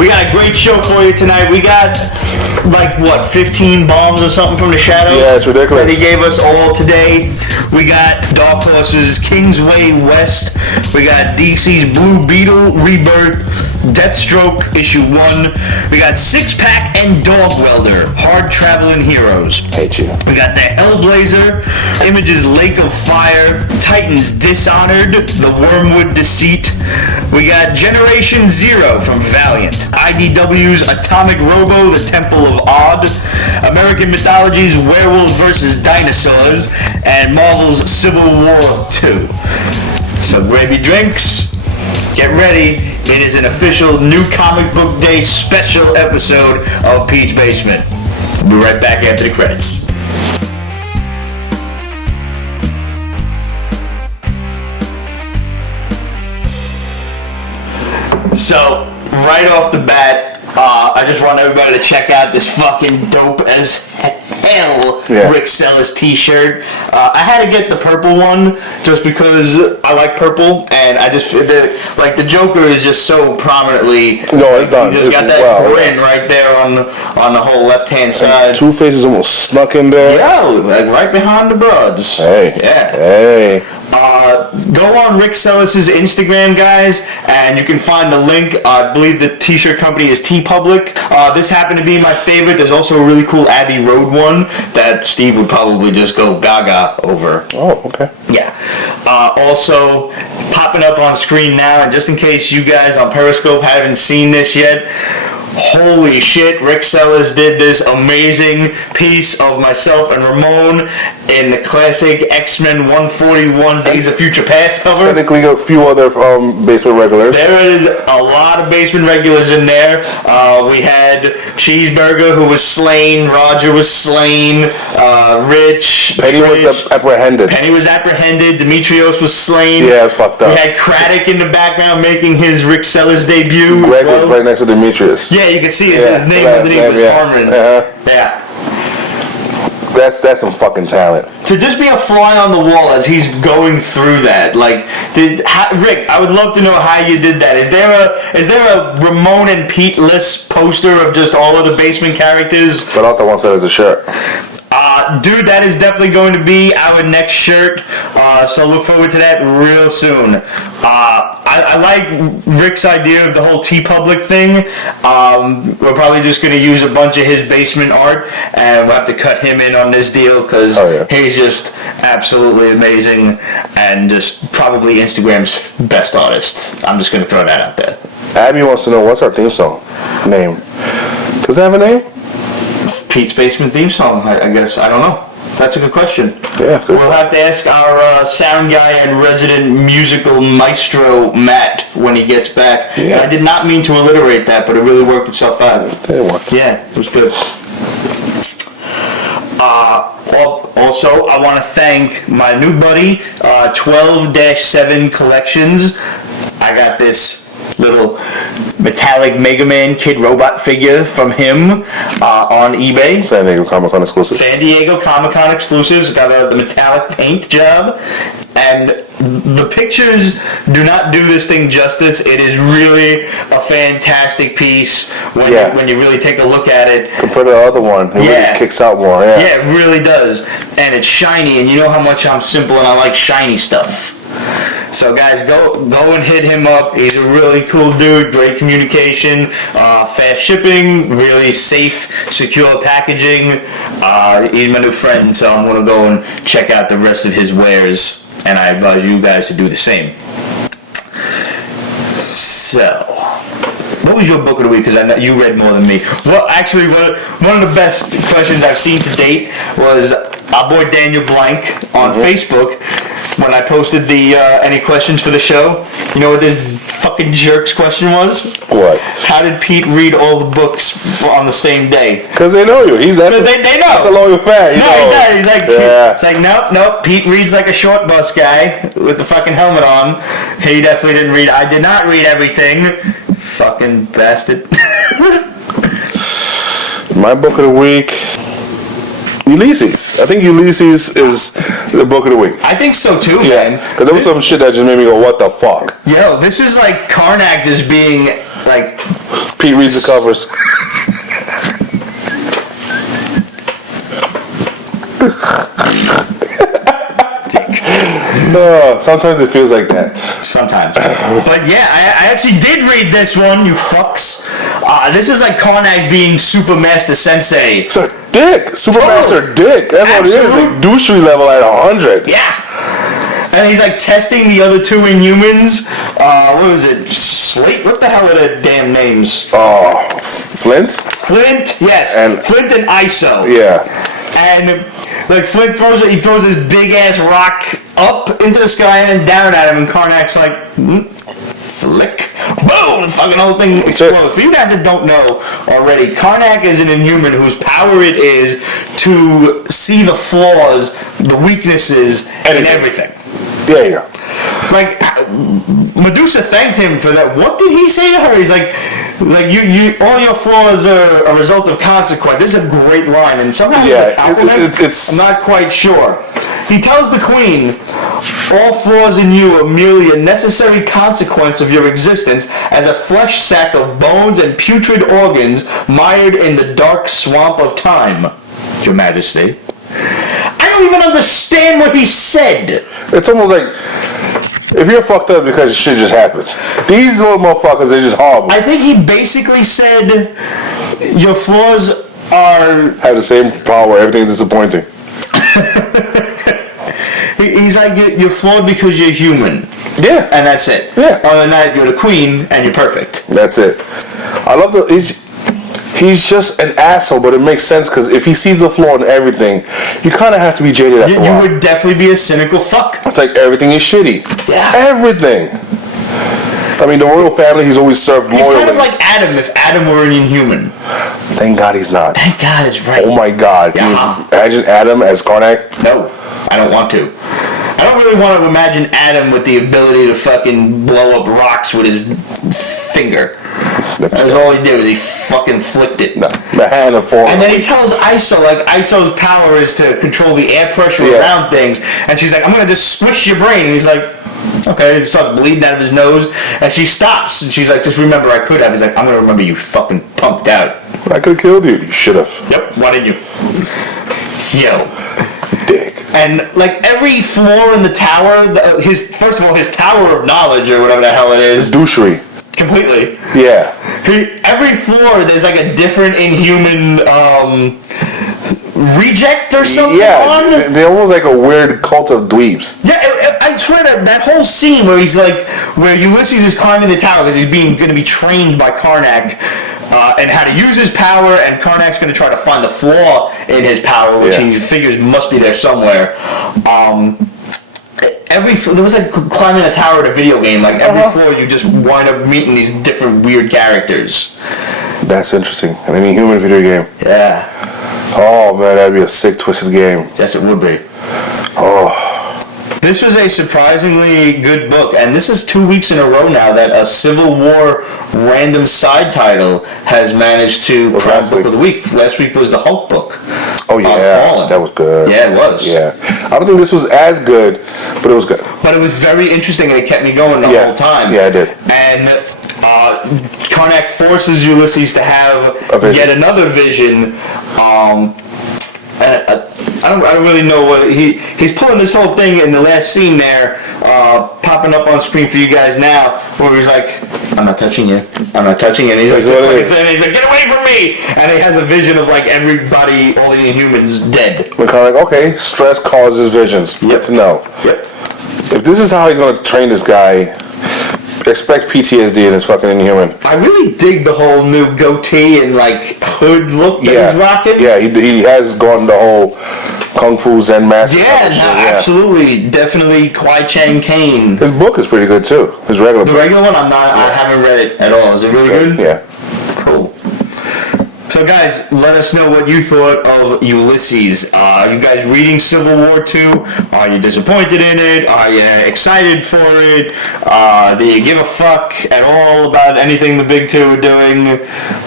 We got a great show for you tonight. We got, 15 bombs or something from the Shadow? Yeah, it's ridiculous. That he gave us all today. We got Dark Horse's Kingsway West. We got DC's Blue Beetle, Rebirth, Deathstroke, issue 1. We got Six Pack and Dog Welder, Hard Travelin' Heroes. Hate you. We got the Hellblazer, Image's Lake of Fire, Titans Dishonored, The Wormwood Deceit. We got Generation Zero from Valiant, IDW's Atomic Robo, The Temple of Odd, American Mythology's Werewolves vs. Dinosaurs, and Marvel's Civil War 2. So grab your drinks, get ready. It is an official New Comic Book Day special episode of Pete's Basement. We'll be right back after the credits. So, right off the bat, I just want everybody to check out this fucking dope as hell Rick Celis t-shirt. I had to get the purple one just because I like purple, and I just the Joker is just so prominently. No, it's not. He just got that grin right there on the whole left-hand side. Two-Face is almost snuck in there. Yeah, right behind the broads. Hey. Yeah. Hey. Go on Rick Celis' Instagram, guys, and you can find the link. I believe the t-shirt company is TeePublic. This happened to be my favorite. There's also a really cool Abbey Road one that Steve would probably just go gaga over. Oh, okay. Yeah. Also, popping up on screen now, and just in case you guys on Periscope haven't seen this yet, holy shit, Rick Celis did this amazing piece of myself and Ramon in the classic X-Men 141 Days of Future Past cover. Technically a few other basement regulars. There is a lot of basement regulars in there. We had Cheeseburger, who was slain, Roger was slain, Rich, Penny was apprehended. Demetrios was slain. Yeah, it's fucked up. We had Craddock in the background making his Rick Celis debut. Greg was right next to Demetrius. Yeah, you can see his name underneath was Harmon. Yeah. That's some fucking talent. To just be a fly on the wall as he's going through that, Rick, I would love to know how you did that. Is there a Ramon and Pete list poster of just all of the basement characters? But also one said as a shirt. Dude, that is definitely going to be our next shirt, so look forward to that real soon. I like Rick's idea of the whole TeePublic thing. We're probably just going to use a bunch of his basement art, and we'll have to cut him in on this deal, because he's just absolutely amazing, and just probably Instagram's best artist. I'm just going to throw that out there. Abby wants to know, what's our theme song name? Does it have a name? Pete's Basement theme song, I guess. I don't know. That's a good question. Yeah. We'll have to ask our sound guy and resident musical maestro, Matt, when he gets back. Yeah. I did not mean to alliterate that, but it really worked itself out. It worked. Yeah, it was good. Also, I want to thank my new buddy, 12-7 Collections. I got this little metallic Mega Man Kid Robot figure from him on eBay. San Diego Comic-Con exclusive. San Diego Comic-Con exclusives. Got the metallic paint job. And the pictures do not do this thing justice. It is really a fantastic piece when you really take a look at it. Compared to the other one, it really kicks out more. Yeah, it really does. And it's shiny, and you know how much I'm simple and I like shiny stuff. So guys, go and hit him up. He's a really cool dude, great communication, fast shipping, really safe, secure packaging. He's my new friend, so I'm going to go and check out the rest of his wares, and I advise you guys to do the same. So, what was your book of the week? Because I know you read more than me. Well, actually, one of the best questions I've seen to date was our boy Daniel Blank on Facebook. When I posted the any questions for the show, you know what this fucking jerk's question was? What? How did Pete read all the books on the same day? Because they know you. Because they know. That's a loyal fan. He does. It's like, nope. Pete reads like a short bus guy with the fucking helmet on. He definitely didn't read. I did not read everything. Fucking bastard. My book of the week, Ulysses. I think Ulysses is the book of the week. I think so too, man. Because there was some shit that just made me go, what the fuck? Yo, this is like Karnak just being like Pete reads the covers. No, sometimes it feels like that. Sometimes. But yeah, I actually did read this one, you fucks. This is like Karnak being Super Master Sensei. It's a dick. Supermaster dick. That's what it is. Like douchery level at 100. Yeah. And he's like testing the other two Inhumans. What was it? Slate? What the hell are their damn names? Flint? Flint, yes. And Flint and ISO. Yeah. And like Flint throws this big ass rock up into the sky and then down at him, and Karnak's like, flick, boom, the fucking whole thing explodes. For you guys that don't know already, Karnak is an Inhuman whose power it is to see the flaws, the weaknesses, and everything. Yeah. Like, Medusa thanked him for that. What did he say to her? He's like you, all your flaws are a result of consequence. This is a great line, and somehow it's I'm not quite sure. He tells the Queen, all flaws in you are merely a necessary consequence of your existence as a flesh sack of bones and putrid organs mired in the dark swamp of time, Your Majesty. I don't even understand what he said. It's almost like if you're fucked up because shit just happens. These little motherfuckers, they're just horrible. I think he basically said your flaws have the same power. Everything's disappointing. He's like, you're flawed because you're human. Yeah. And that's it. Yeah. Other than that, you're the queen and you're perfect. That's it. I love he's just an asshole, but it makes sense because if he sees the flaw in everything, you kind of have to be jaded after a while. You would definitely be a cynical fuck. It's like everything is shitty. Yeah. Everything. I mean, the royal family, he's always served loyally. He's kind of like Adam if Adam were an Inhuman. Thank God he's not. Thank God it's right. Oh my God. Yeah. Can you imagine Adam as Karnak? No, I don't want to. I don't really want to imagine Adam with the ability to fucking blow up rocks with his finger. That's all he did was he fucking flicked it. No, the hand of form. And then he tells ISO, like, ISO's power is to control the air pressure around things. And she's like, I'm going to just squish your brain. And he's like, okay. He starts bleeding out of his nose. And she stops. And she's like, just remember, I could have. He's like, I'm going to remember you fucking punked out. I could have killed you. You should have. Yep. Why didn't you? Yo. Dick. And like every floor in the tower, first of all, his tower of knowledge or whatever the hell it is. Douchery. Completely. Yeah. Every floor, there's like a different Inhuman reject or something on. They're almost like a weird cult of dweebs. Yeah, I swear that whole scene where he's like, where Ulysses is climbing the tower because he's going to be trained by Karnak and how to use his power, and Karnak's going to try to find the flaw in his power, which he figures must be there somewhere. There was like climbing a tower at a video game. Like every floor, you just wind up meeting these different weird characters. That's interesting. An Inhuman video game. Yeah. Oh man, that'd be a sick, twisted game. Yes, it would be. Oh. This was a surprisingly good book, and this is 2 weeks in a row now that a Civil War random side title has managed to crown Book of the Week. Last week was the Hulk book. Oh yeah, Fallen. that was good. Yeah, it was. Yeah, I don't think this was as good, but it was good. But it was very interesting, and it kept me going the whole time. Yeah, it did. And Karnak forces Ulysses to have yet another vision. I don't really know what he's pulling this whole thing in the last scene there, popping up on screen for you guys now, where he's like, "I'm not touching you. I'm not touching you." And he's like, "Get away from me!" And he has a vision of like everybody, all the Inhumans, dead. We're kind of like, okay, stress causes visions. Good to know. Yep. If this is how he's going to train this guy, expect PTSD in his fucking Inhuman. I really dig the whole new goatee and like hood look that he's rocking. Yeah, he has gone the whole Kung Fu Zen master. Absolutely, definitely Kwai Chang Kane. His book is pretty good too. His regular book. The regular one, I haven't read it at all. Is it really good? Yeah. Cool. So guys, let us know what you thought of Ulysses. Are you guys reading Civil War 2? Are you disappointed in it? Are you excited for it? Do you give a fuck at all about anything the big two are doing?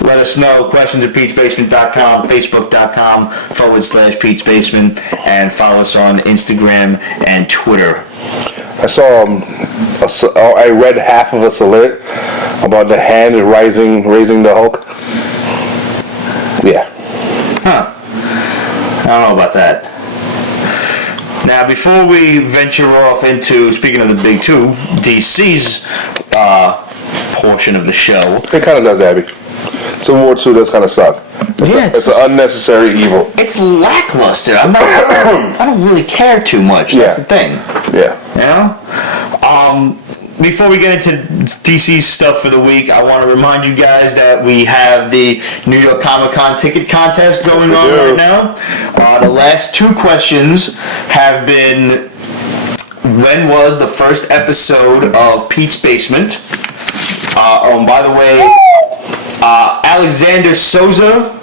Let us know. Questions at PetesBasement.com, Facebook.com/Pete's Basement, and follow us on Instagram and Twitter. I saw I read half of a Celis About the hand raising the Hulk. Yeah. Huh. I don't know about that. Now, before we venture off into, speaking of the big two, DC's portion of the show. It kind of does, Abby. Civil War 2 does kind of suck. It's an unnecessary evil. It's lackluster. I don't really care too much. That's the thing. Yeah. You know? Before we get into DC's stuff for the week, I want to remind you guys that we have the New York Comic-Con ticket contest going on right now. The last two questions have been, when was the first episode of Pete's Basement? By the way, Alexander Souza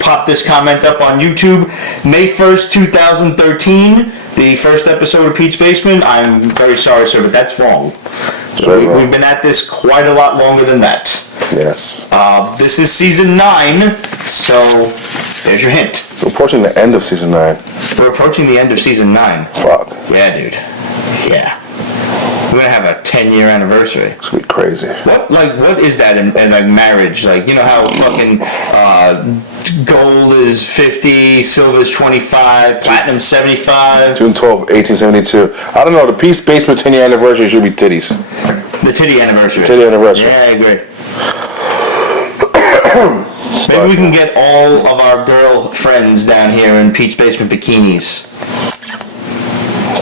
popped this comment up on YouTube. May 1st, 2013, the first episode of Pete's Basement. I'm very sorry, sir, but that's wrong. We've been at this quite a lot longer than that. Yes. This is season 9, so there's your hint. We're approaching the end of season 9. We're approaching the end of season 9. Fuck. Yeah, dude. Yeah. We're gonna have a 10-year anniversary. It's gonna be crazy. What is that in like marriage? Like, you know how fucking gold is 50, silver is 25, platinum 75. June 12, 1872. I don't know. The Pete's Basement 10-year anniversary should be titties. The titty anniversary. Titty anniversary. Yeah, I agree. Maybe we can get all of our girl friends down here in Pete's Basement bikinis.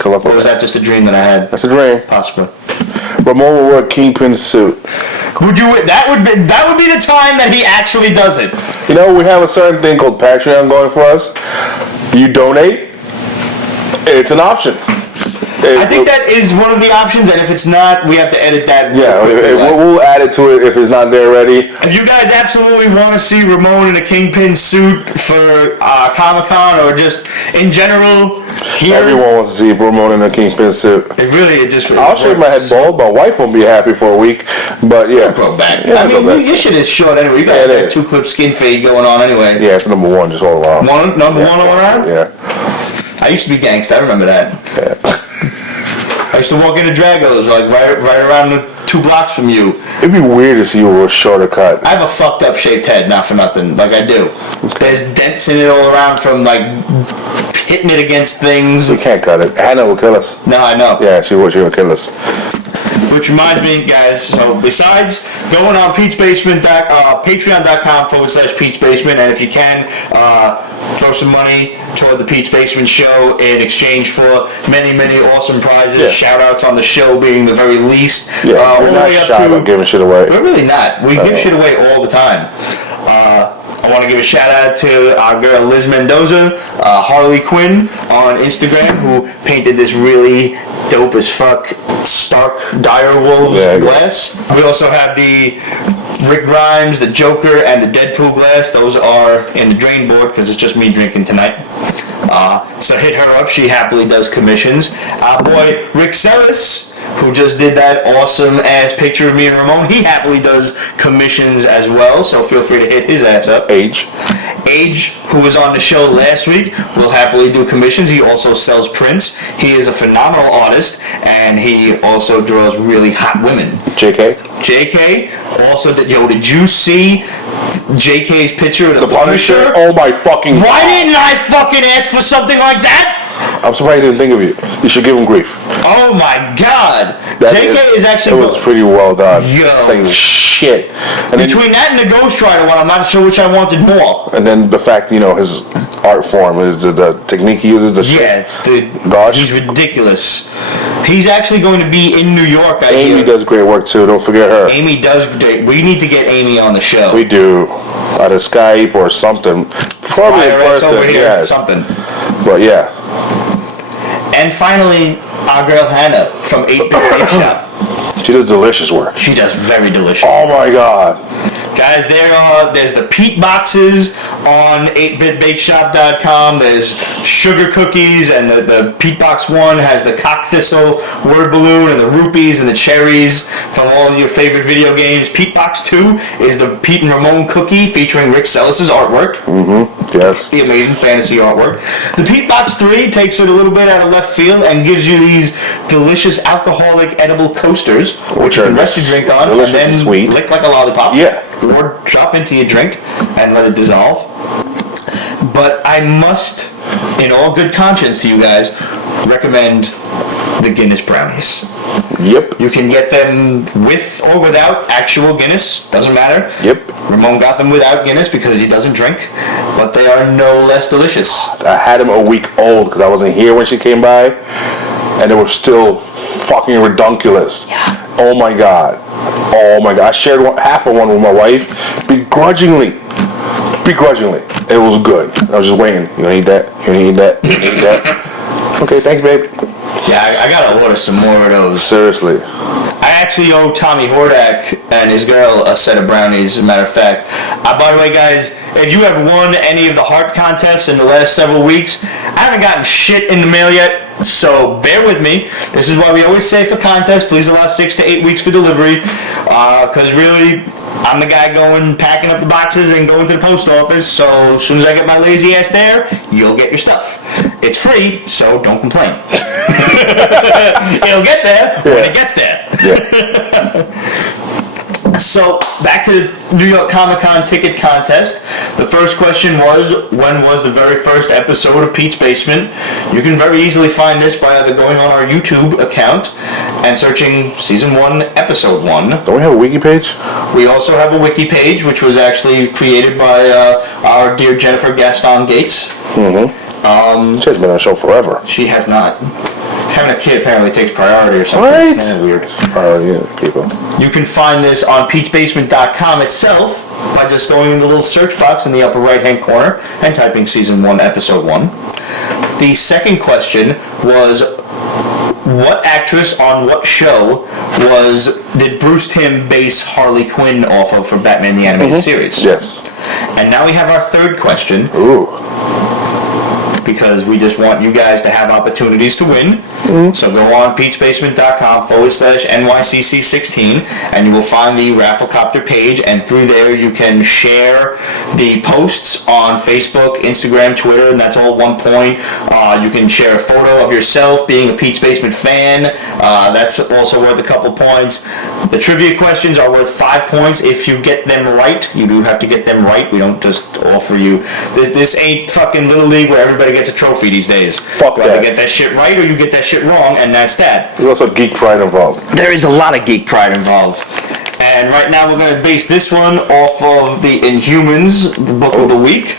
Or was that just a dream that I had? That's a dream. Possibly. Ramon will wear a Kingpin suit. Would you? That would be the time that he actually does it. You know, we have a certain thing called Patreon going for us. You donate. It's an option. I think that is one of the options, and if it's not, we have to edit that. We'll add it to it if it's not there already. If you guys absolutely want to see Ramon in a Kingpin suit for Comic-Con or just in general, here everyone wants to see Ramon in a Kingpin suit. I'll shave my head bald. My wife won't be happy for a week, but yeah. Grow back. Yeah, I mean, your shit is short anyway. You got that 2-clip skin fade going on anyway. Yeah, it's number one just all around. Number one all around? Yeah. I used to be gangsta. I remember that. Yeah. I used to walk into Dragos, like right around the 2 blocks from you. It'd be weird to see you with a shorter cut. I have a fucked up shaped head, not for nothing. Like I do. Okay. There's dents in it all around from like hitting it against things. We can't cut it. Hannah will kill us. No, I know. Yeah, she will kill us. Which reminds me, guys, so besides going on patreon.com/Pete's Basement, and if you can, throw some money toward the Pete's Basement show in exchange for many, many awesome prizes. Yeah. Shout outs on the show being the very least. Yeah, we're not shy about giving shit away. We're really not. We give shit away all the time. I want to give a shout out to our girl Liz Mendoza, Harley Quinn on Instagram, who painted this really dope as fuck Stark Direwolves glass. We also have the Rick Grimes, the Joker, and the Deadpool glass. Those are in the drain board because it's just me drinking tonight. So hit her up. She happily does commissions. Our boy Rick Celis, who just did that awesome ass picture of me and Ramon, he happily does commissions as well, so feel free to hit his ass up. Age, who was on the show last week, will happily do commissions. He also sells prints. He is a phenomenal artist, and he also draws really hot women. JK also did you see JK's picture of the Punisher? Oh my fucking Why didn't I fucking ask for something like that? I'm surprised you didn't think of you. You should give him grief. Oh my god. JK is actually... It was pretty well done. Yo. It's like shit. And between that and the Ghost Rider one, I'm not sure which I wanted more. And then the fact, his art form is the technique he uses. He's ridiculous. He's actually going to be in New York, I hear. Amy does great work too, don't forget her. Amy does great. We need to get Amy on the show. We do. Either Skype or something. Probably in person, over here, something. But yeah. And finally, our girl Hannah from 8-Bit Gift Shop. She does delicious work. She does very delicious. Oh my god. Guys, there's the Pete boxes on 8bitbakeshop.com. There's sugar cookies, and the Pete Box 1 has the cock thistle word balloon and the rupees and the cherries from all your favorite video games. Pete Box 2 is the Pete and Ramon cookie featuring Rick Celis' artwork. Yes. The amazing fantasy artwork. The Pete Box 3 takes it a little bit out of left field and gives you these delicious alcoholic edible coasters, which you can rest your drink on and then sweet. lick like a lollipop. Yeah. Or drop into your drink and let it dissolve. But I must, in all good conscience to you guys, recommend the Guinness brownies. Yep. You can get them with or without actual Guinness. Doesn't matter. Yep. Ramon got them without Guinness because he doesn't drink. But they are no less delicious. I had them a week old because I wasn't here when she came by. And they were still fucking redunculous. Yeah. Oh my god. I shared half of one with my wife. Begrudgingly. It was good. I was just waiting. You gonna eat that? You gonna eat that? You gonna eat that? Okay, thanks, babe. Yeah, I gotta order some more of those. Seriously. I actually owe Tommy Hordak and his girl a set of brownies, as a matter of fact. By the way, guys, if you have won any of the heart contests in the last several weeks, I haven't gotten shit in the mail yet, so bear with me. This is why we always say for contests, please allow 6 to 8 weeks for delivery, because really, I'm the guy packing up the boxes and going to the post office, so as soon as I get my lazy ass there, you'll get your stuff. It's free, so don't complain. It'll get there when it gets there. Yeah. So, back to the New York Comic Con ticket contest. The first question was, when was the very first episode of Pete's Basement? You can very easily find this by either going on our YouTube account and searching Season 1, Episode 1. Don't we have a wiki page? We also have a wiki page, which was actually created by our dear Jennifer Gaston Gates. Mm-hmm. She has been on the show forever. She has not. Having a kid apparently takes priority or something. Right? It's kind of weird. Priority, people. You can find this on peachbasement.com itself by just going in the little search box in the upper right-hand corner and typing Season 1, Episode 1. The second question was, what actress on what show did Bruce Timm base Harley Quinn off of for Batman the Animated Series? Yes. And now we have our third question. Ooh. Because we just want you guys to have opportunities to win. So go on peachbasement.com/NYCC16 and you will find the Rafflecopter page, and through there you can share the posts on Facebook, Instagram, Twitter, and that's all 1 point. You can share a photo of yourself being a Pete's Basement fan. That's also worth a couple points. The trivia questions are worth 5 points if you get them right. You do have to get them right. We don't just offer you... This ain't fucking Little League where everybody gets a trophy these days. Fuck Whether that. you get that shit right or you get that shit wrong, and that's that. There's also geek pride involved. There is a lot of geek pride involved. And right now we're going to base this one off of the Inhumans, the book of the week.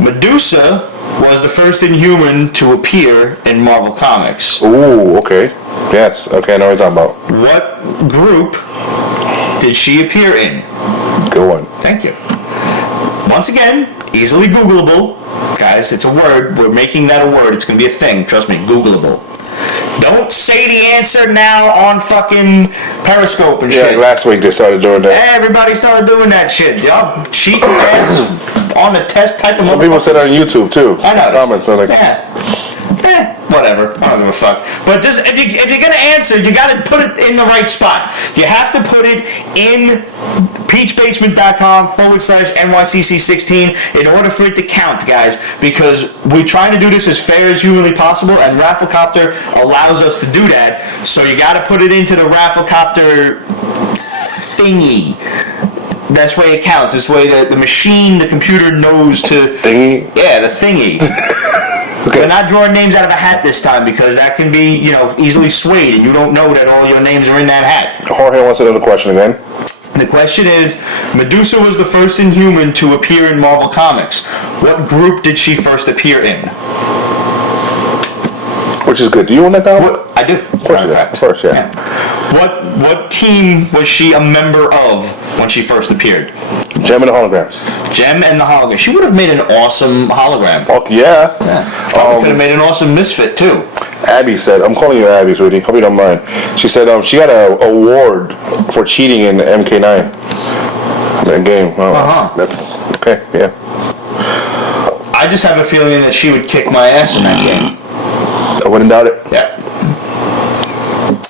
Medusa was the first Inhuman to appear in Marvel Comics. Ooh, okay. Yes, okay, I know what you're talking about. What group did she appear in? Good one. Thank you. Once again, easily Googleable. Guys, it's a word. We're making that a word. It's going to be a thing. Trust me, Googleable. Don't say the answer now on fucking Periscope and shit. Yeah, last week they started doing that. Everybody started doing that shit. Y'all cheating ass on the test type of Some people said it on YouTube too. I know. Comments are like, whatever. I don't give a fuck. But just if you're gonna answer, you gotta put it in the right spot. You have to put it in peachbasement.com/NYCC16 in order for it to count, guys. Because we're trying to do this as fair as humanly possible, and Rafflecopter allows us to do that. So you gotta put it into the Rafflecopter thingy. That's why it counts. This way the machine, the computer knows to... Thingy? Yeah, the thingy. Okay. We're not drawing names out of a hat this time because that can be, easily swayed, and you don't know that all your names are in that hat. Jorge wants another question again. The question is, Medusa was the first Inhuman to appear in Marvel Comics. What group did she first appear in? Which is good. Do you want that down? I do. Of course you do. Of course, yeah. What team was she a member of when she first appeared? Gem and the Holograms. Gem and the Hologram. She would have made an awesome hologram. Fuck yeah. Probably could have made an awesome misfit too. Abby said, I'm calling you Abby, sweetie. Hope you don't mind. She said she got an award for cheating in MK9. that game. Oh, that's okay. Yeah. I just have a feeling that she would kick my ass in that game. I wouldn't doubt it. Yeah.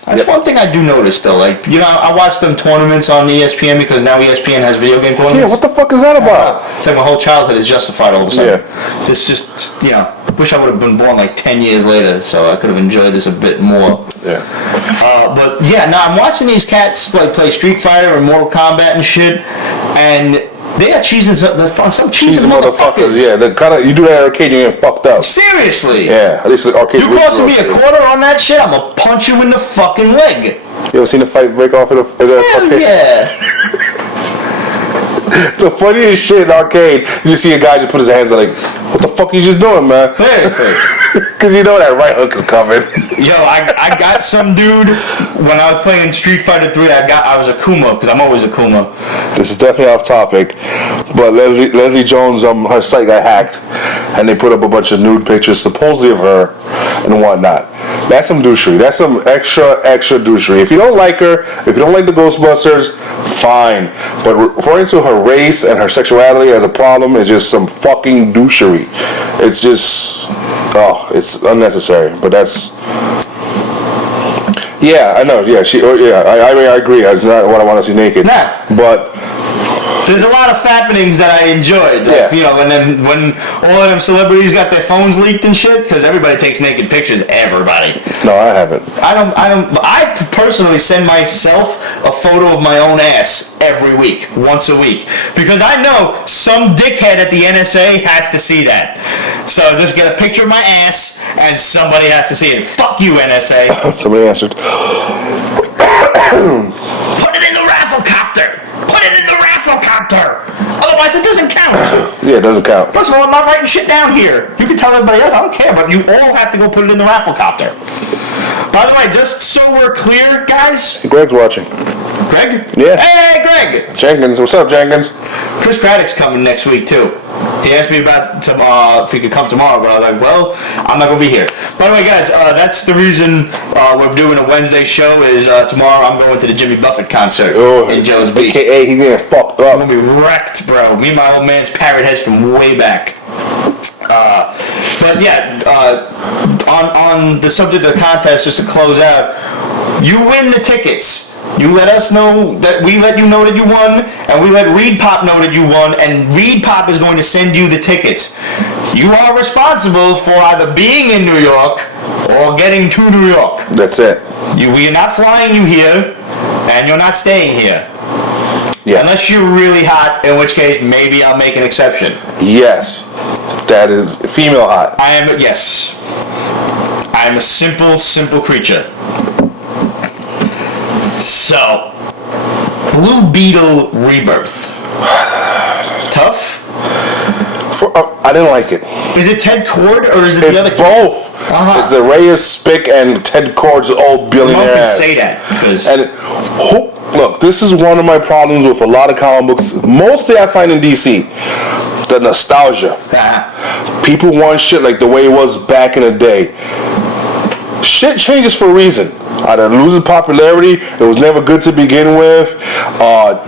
That's one thing I do notice, though. Like, you know, I watch them tournaments on ESPN because now ESPN has video game tournaments. Yeah, what the fuck is that about? It's like my whole childhood is justified all of a sudden. Yeah. This just, you know, wish I would have been born like 10 years later so I could have enjoyed this a bit more. Yeah. But yeah, now I'm watching these cats play Street Fighter and Mortal Kombat and shit, and they are cheesing some cheesy motherfuckers. Yeah, the kind of you do that at arcade, you get fucked up. Seriously. Yeah, at least the arcade. You costing me a quarter on that shit? I'm gonna punch you in the fucking leg. You ever seen a fight break off in a arcade? Yeah. It's the funniest shit in arcade. You see a guy just put his hands up like, what the fuck are you just doing, man? Seriously. Because you know that right hook is coming. Yo, I got some dude when I was playing Street Fighter 3. I was a Kuma because I'm always a Kuma. This is definitely off topic, but Leslie Jones, her site got hacked, and they put up a bunch of nude pictures supposedly of her and whatnot. That's some douchery. That's some extra douchery. If you don't like her, if you don't like the Ghostbusters, fine. But referring to her race and her sexuality as a problem is just some fucking douchery. It's just, it's unnecessary. But that's, yeah, I know. Yeah, I mean, I agree. It's not what I want to see naked. Nah. But there's a lot of happenings that I enjoyed. Like, you know, and then when all of them celebrities got their phones leaked and shit, because everybody takes naked pictures. Everybody. No, I haven't. I personally send myself a photo of my own ass every week, once a week, because I know some dickhead at the NSA has to see that. So just get a picture of my ass, and somebody has to see it. Fuck you, NSA. Somebody answered. Put it in the rafflecopter. Put it in the rafflecopter. Otherwise, it doesn't count. Yeah, it doesn't count. First of all, I'm not writing shit down here. You can tell everybody else. I don't care, but you all have to go put it in the rafflecopter. By the way, just so we're clear, guys. Greg's watching. Greg? Yeah. Hey, Greg. Jenkins, what's up, Jenkins? Chris Craddock's coming next week too. He asked me about if he could come tomorrow, but I was like, well, I'm not going to be here. By the way, guys, that's the reason we're doing a Wednesday show is tomorrow I'm going to the Jimmy Buffett concert in Jones Beach. AKA, he's getting fucked up. I'm going to be wrecked, bro. Me and my old man's parrot heads from way back. But yeah, on the subject of the contest, just to close out, you win the tickets. You let us know that we let you know that you won, and we let Reed Pop know that you won, and Reed Pop is going to send you the tickets. You are responsible for either being in New York or getting to New York. That's it. We are not flying you here, and you're not staying here. Yeah. Unless you're really hot, in which case maybe I'll make an exception. Yes. That is female hot. I am a simple creature. So, Blue Beetle Rebirth. Tough? I didn't like it. Is it Ted Cord or is it it's the other both. Uh-huh. It's the Reyes Spick and Ted Cord's old billionaire Ramon can ass. say that because look, this is one of my problems with a lot of comic books. Mostly I find in DC. The nostalgia. People want shit like the way it was back in the day. Shit changes for a reason. Either loses popularity, it was never good to begin with.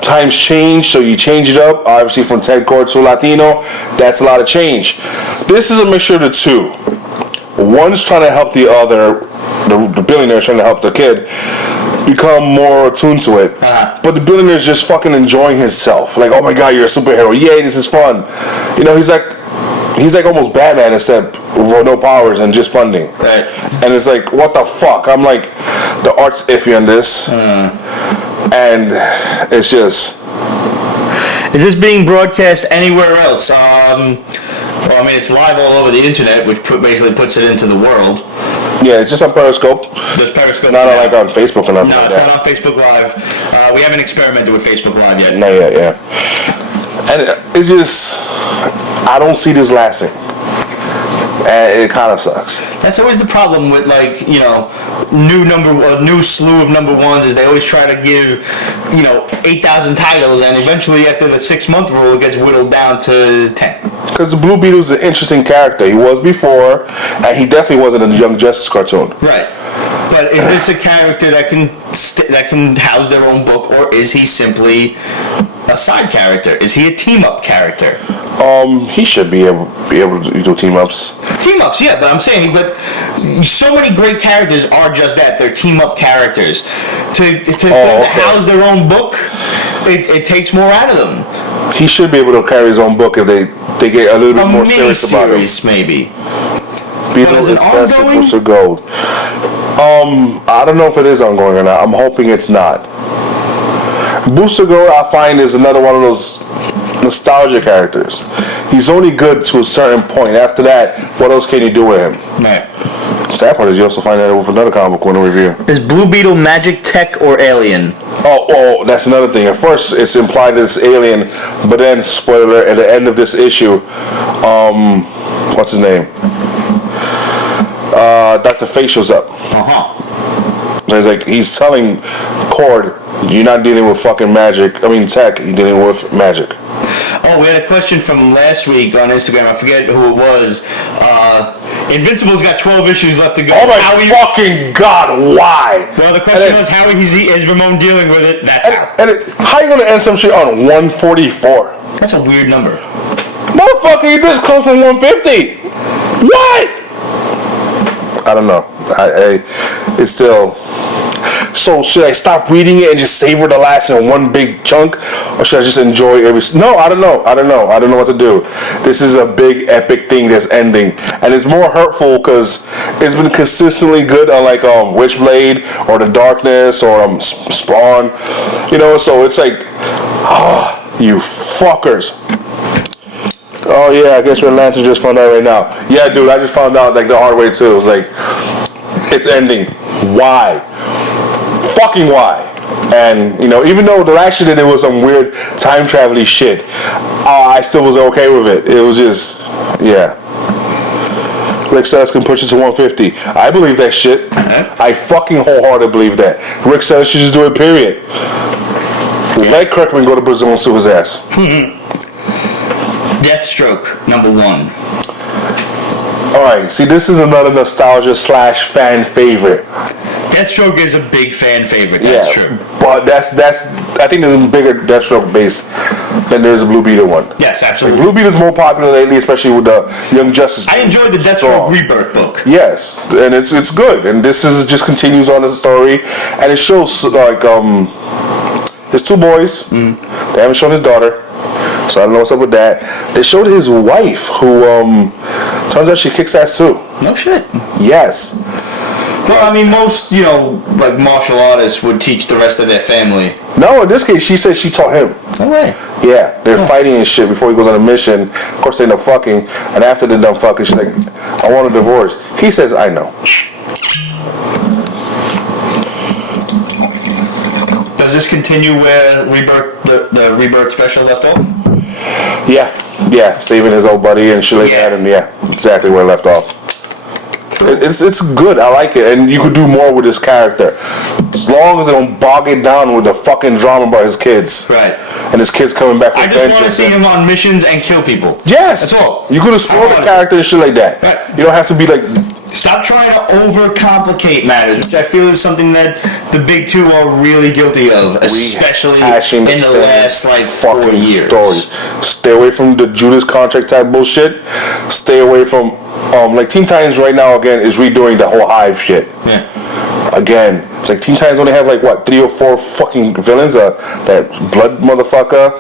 Times change, so you change it up. Obviously, from Ted Cord to Latino, that's a lot of change. This is a mixture of the two. One's trying to help the other, the billionaire trying to help the kid become more attuned to it. But the billionaire's just fucking enjoying himself. Like, oh my god, you're a superhero. Yay, this is fun. You know, he's like almost Batman except for no powers and just funding. Right. And it's like, what the fuck? I'm like, the art's iffy on this. And it's just... Is this being broadcast anywhere else? Well, I mean, it's live all over the internet, which basically puts it into the world. Yeah, it's just on Periscope. There's Periscope. Not on, like on Facebook or nothing. No, like it's that. not on Facebook Live. We haven't experimented with Facebook Live yet. Not yet, yeah. And it's just... I don't see this lasting. And it kind of sucks. That's always the problem with, like, you know, new slew of number ones is they always try to give, you know, 8,000 titles, and eventually after the 6-month rule it gets whittled down to 10. Because the Blue Beetle's an interesting character. He was before, and he definitely wasn't in the Young Justice cartoon. Right. But is this a character that can house their own book, or is he simply a side character? Is he a team-up character? He should be able to do team-ups. Team-ups, yeah, but I'm saying, so many great characters are just that. They're team-up characters. To house their own book, it takes more out of them. He should be able to carry his own book if they get a little bit more serious about him. Maybe. Beetle is best with Booster Gold. I don't know if it is ongoing or not. I'm hoping it's not. Booster Gold, I find, is another one of those nostalgia characters. He's only good to a certain point. After that, what else can you do with him? Right. Sad part is you also find that with another comic book review. Is Blue Beetle magic, tech, or alien? Oh, that's another thing. At first, it's implied that it's alien, but then, spoiler, at the end of this issue, what's his name? Dr. Fate shows up. He's like, he's telling Cord, you're not dealing with fucking magic. I mean, tech, you're dealing with magic. Oh, we had a question from last week on Instagram. I forget who it was. Invincible's got 12 issues left to go. Oh my fucking god, why? Well, the question was, how is Ramon dealing with it? That's how. How you gonna end some shit on 144? That's a weird number. Motherfucker, you just close from 150. What? I don't know. It's still. So should I stop reading it and just savor the last in one big chunk, or should I just enjoy every? No, I don't know. I don't know what to do. This is a big epic thing that's ending, and it's more hurtful because it's been consistently good on like Witchblade or The Darkness or Spawn, So it's like, you fuckers. Oh yeah, I guess your Lantern just found out right now. Yeah, dude, I just found out like the hard way too. It was like, it's ending. Why? Fucking why? And even though the last shit that there was some weird time travel-y shit, I still was okay with it. It was just, yeah. Rick Celis can push it to 150. I believe that shit. I fucking wholeheartedly believe that. Rick Celis should just do it, period. Let Kirkman go to Brazil and sue his ass. Deathstroke, #1. Alright, see, this is another nostalgia / fan favorite. Deathstroke is a big fan favorite, that's true. But that's I think there's a bigger Deathstroke base than there's a Blue Beetle one. Yes, absolutely. Blue Beetle's more popular lately, especially with the Young Justice. I enjoyed the Deathstroke Rebirth book. Yes, and it's good, and this is just continues on the story, and it shows like there's two boys. They haven't shown his daughter, so I don't know what's up with that. They showed his wife, who turns out she kicks ass too. No shit. Yes. Well, I mean, most, like martial artists would teach the rest of their family. No, in this case, she said she taught him. No way. Yeah, they're fighting and shit before he goes on a mission. Of course, they end up fucking, and after they're done fucking, she's like, I want a divorce. He says, I know. Does this continue where the Rebirth special left off? Yeah, saving his old buddy and shit like that, and exactly where it left off. It's good. I like it, and you could do more with this character, as long as they don't bog it down with the fucking drama about his kids. Right. And his kids coming back. I just want to see him on missions and kill people. Yes. That's all. You could explore the character and shit like that. Right. You don't have to be like. Stop trying to overcomplicate matters, which I feel is something that the big two are really guilty of, especially in the last 4 years. Stories. Stay away from the Judas Contract type bullshit. Stay away from like Teen Titans right now again is redoing the whole Hive shit. Yeah. Again, it's like Teen Titans only have like 3 or 4 fucking villains. That Blood motherfucker.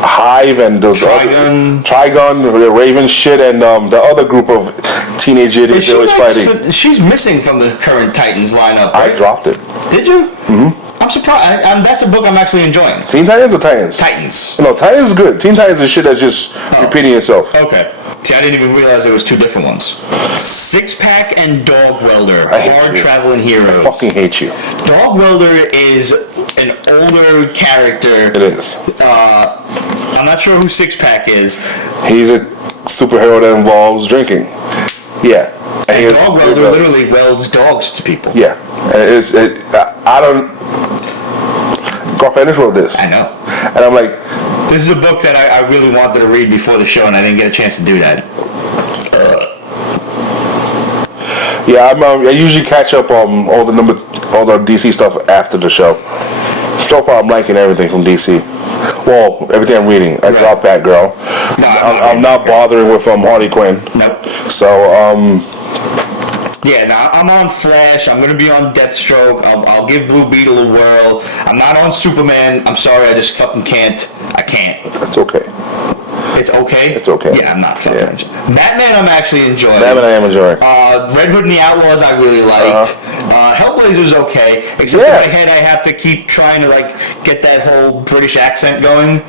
Hive and those Trigon, the Raven shit, and the other group of teenage idiots they're always fighting. She's missing from the current Titans lineup, right? I dropped it. Did you? Mm-hmm. I'm surprised. That's a book I'm actually enjoying. Teen Titans or Titans? Titans. No, Titans is good. Teen Titans is shit that's just repeating itself. Okay. See, I didn't even realize there was 2 different ones. Six Pack and Dog Welder. Hard traveling heroes. I fucking hate you. Dog Welder is an older character. It is. I'm not sure who Six Pack is. He's a superhero that involves drinking. Yeah. And Dog Welder literally welds dogs to people. Yeah. And I don't. Garth Ennis wrote this. I know. And I'm like. This is a book that I really wanted to read before the show, and I didn't get a chance to do that. Yeah, I usually catch up all the DC stuff after the show. So far, I'm liking everything from DC. Well, everything I'm reading. I dropped Batgirl. No, I'm not bothering with Harley Quinn. Nope. So, yeah, now I'm on Flash. I'm gonna be on Deathstroke. I'll give Blue Beetle a whirl. I'm not on Superman. I'm sorry, I just fucking can't. I can't. It's okay. It's okay? It's okay. Yeah, I'm not fucking Batman I'm actually enjoying. Batman I am enjoying. Red Hood and the Outlaws I really liked. Hellblazer's okay. Except in my head I have to keep trying to get that whole British accent going.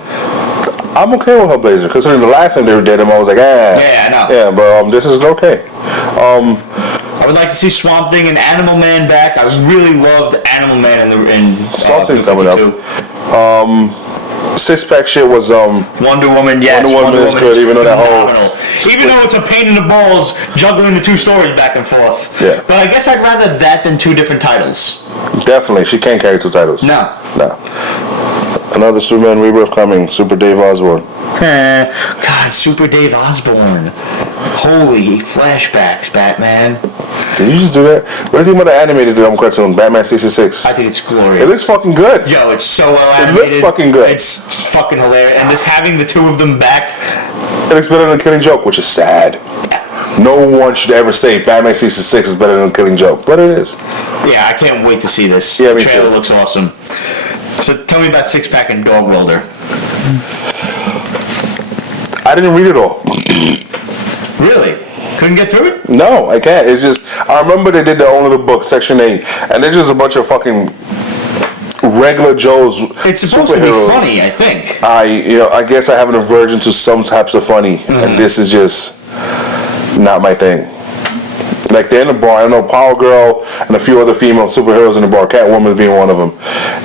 I'm okay with Hellblazer, because the last time they did him, I was like, Yeah, I know. Yeah, but this is okay. I would like to see Swamp Thing and Animal Man back. I really loved Animal Man in Swamp Thing's coming up. Six-pack shit was Wonder Woman. Yes, Wonder Woman is good, even though even though it's a pain in the balls juggling the two stories back and forth. Yeah. But I guess I'd rather that than two different titles. Definitely, she can't carry two titles. No. Another Superman Rebirth coming. Super Dave Osborne. God, Super Dave Osborne. Holy flashbacks, Batman. Did you just do that? What do you think about the animated cartoon, Batman 66? I think it's glorious. It looks fucking good. Yo, it's so well animated. It looks fucking good. It's fucking hilarious. And this having the two of them back. It looks better than Killing Joke, which is sad. No one should ever say Batman 66 is better than Killing Joke, but it is. Yeah, I can't wait to see this. Yeah, the trailer looks awesome. So tell me about Six-Pack and Dog Welder. I didn't read it all. Really? Couldn't get through it? No, I can't. It's just, I remember they did their own little book, Section 8, and they're just a bunch of fucking regular Joe's It's supposed to be funny, I think. I guess I have an aversion to some types of funny, and this is just not my thing. Like, they're in the bar, I know Power Girl and a few other female superheroes in the bar, Catwoman being one of them,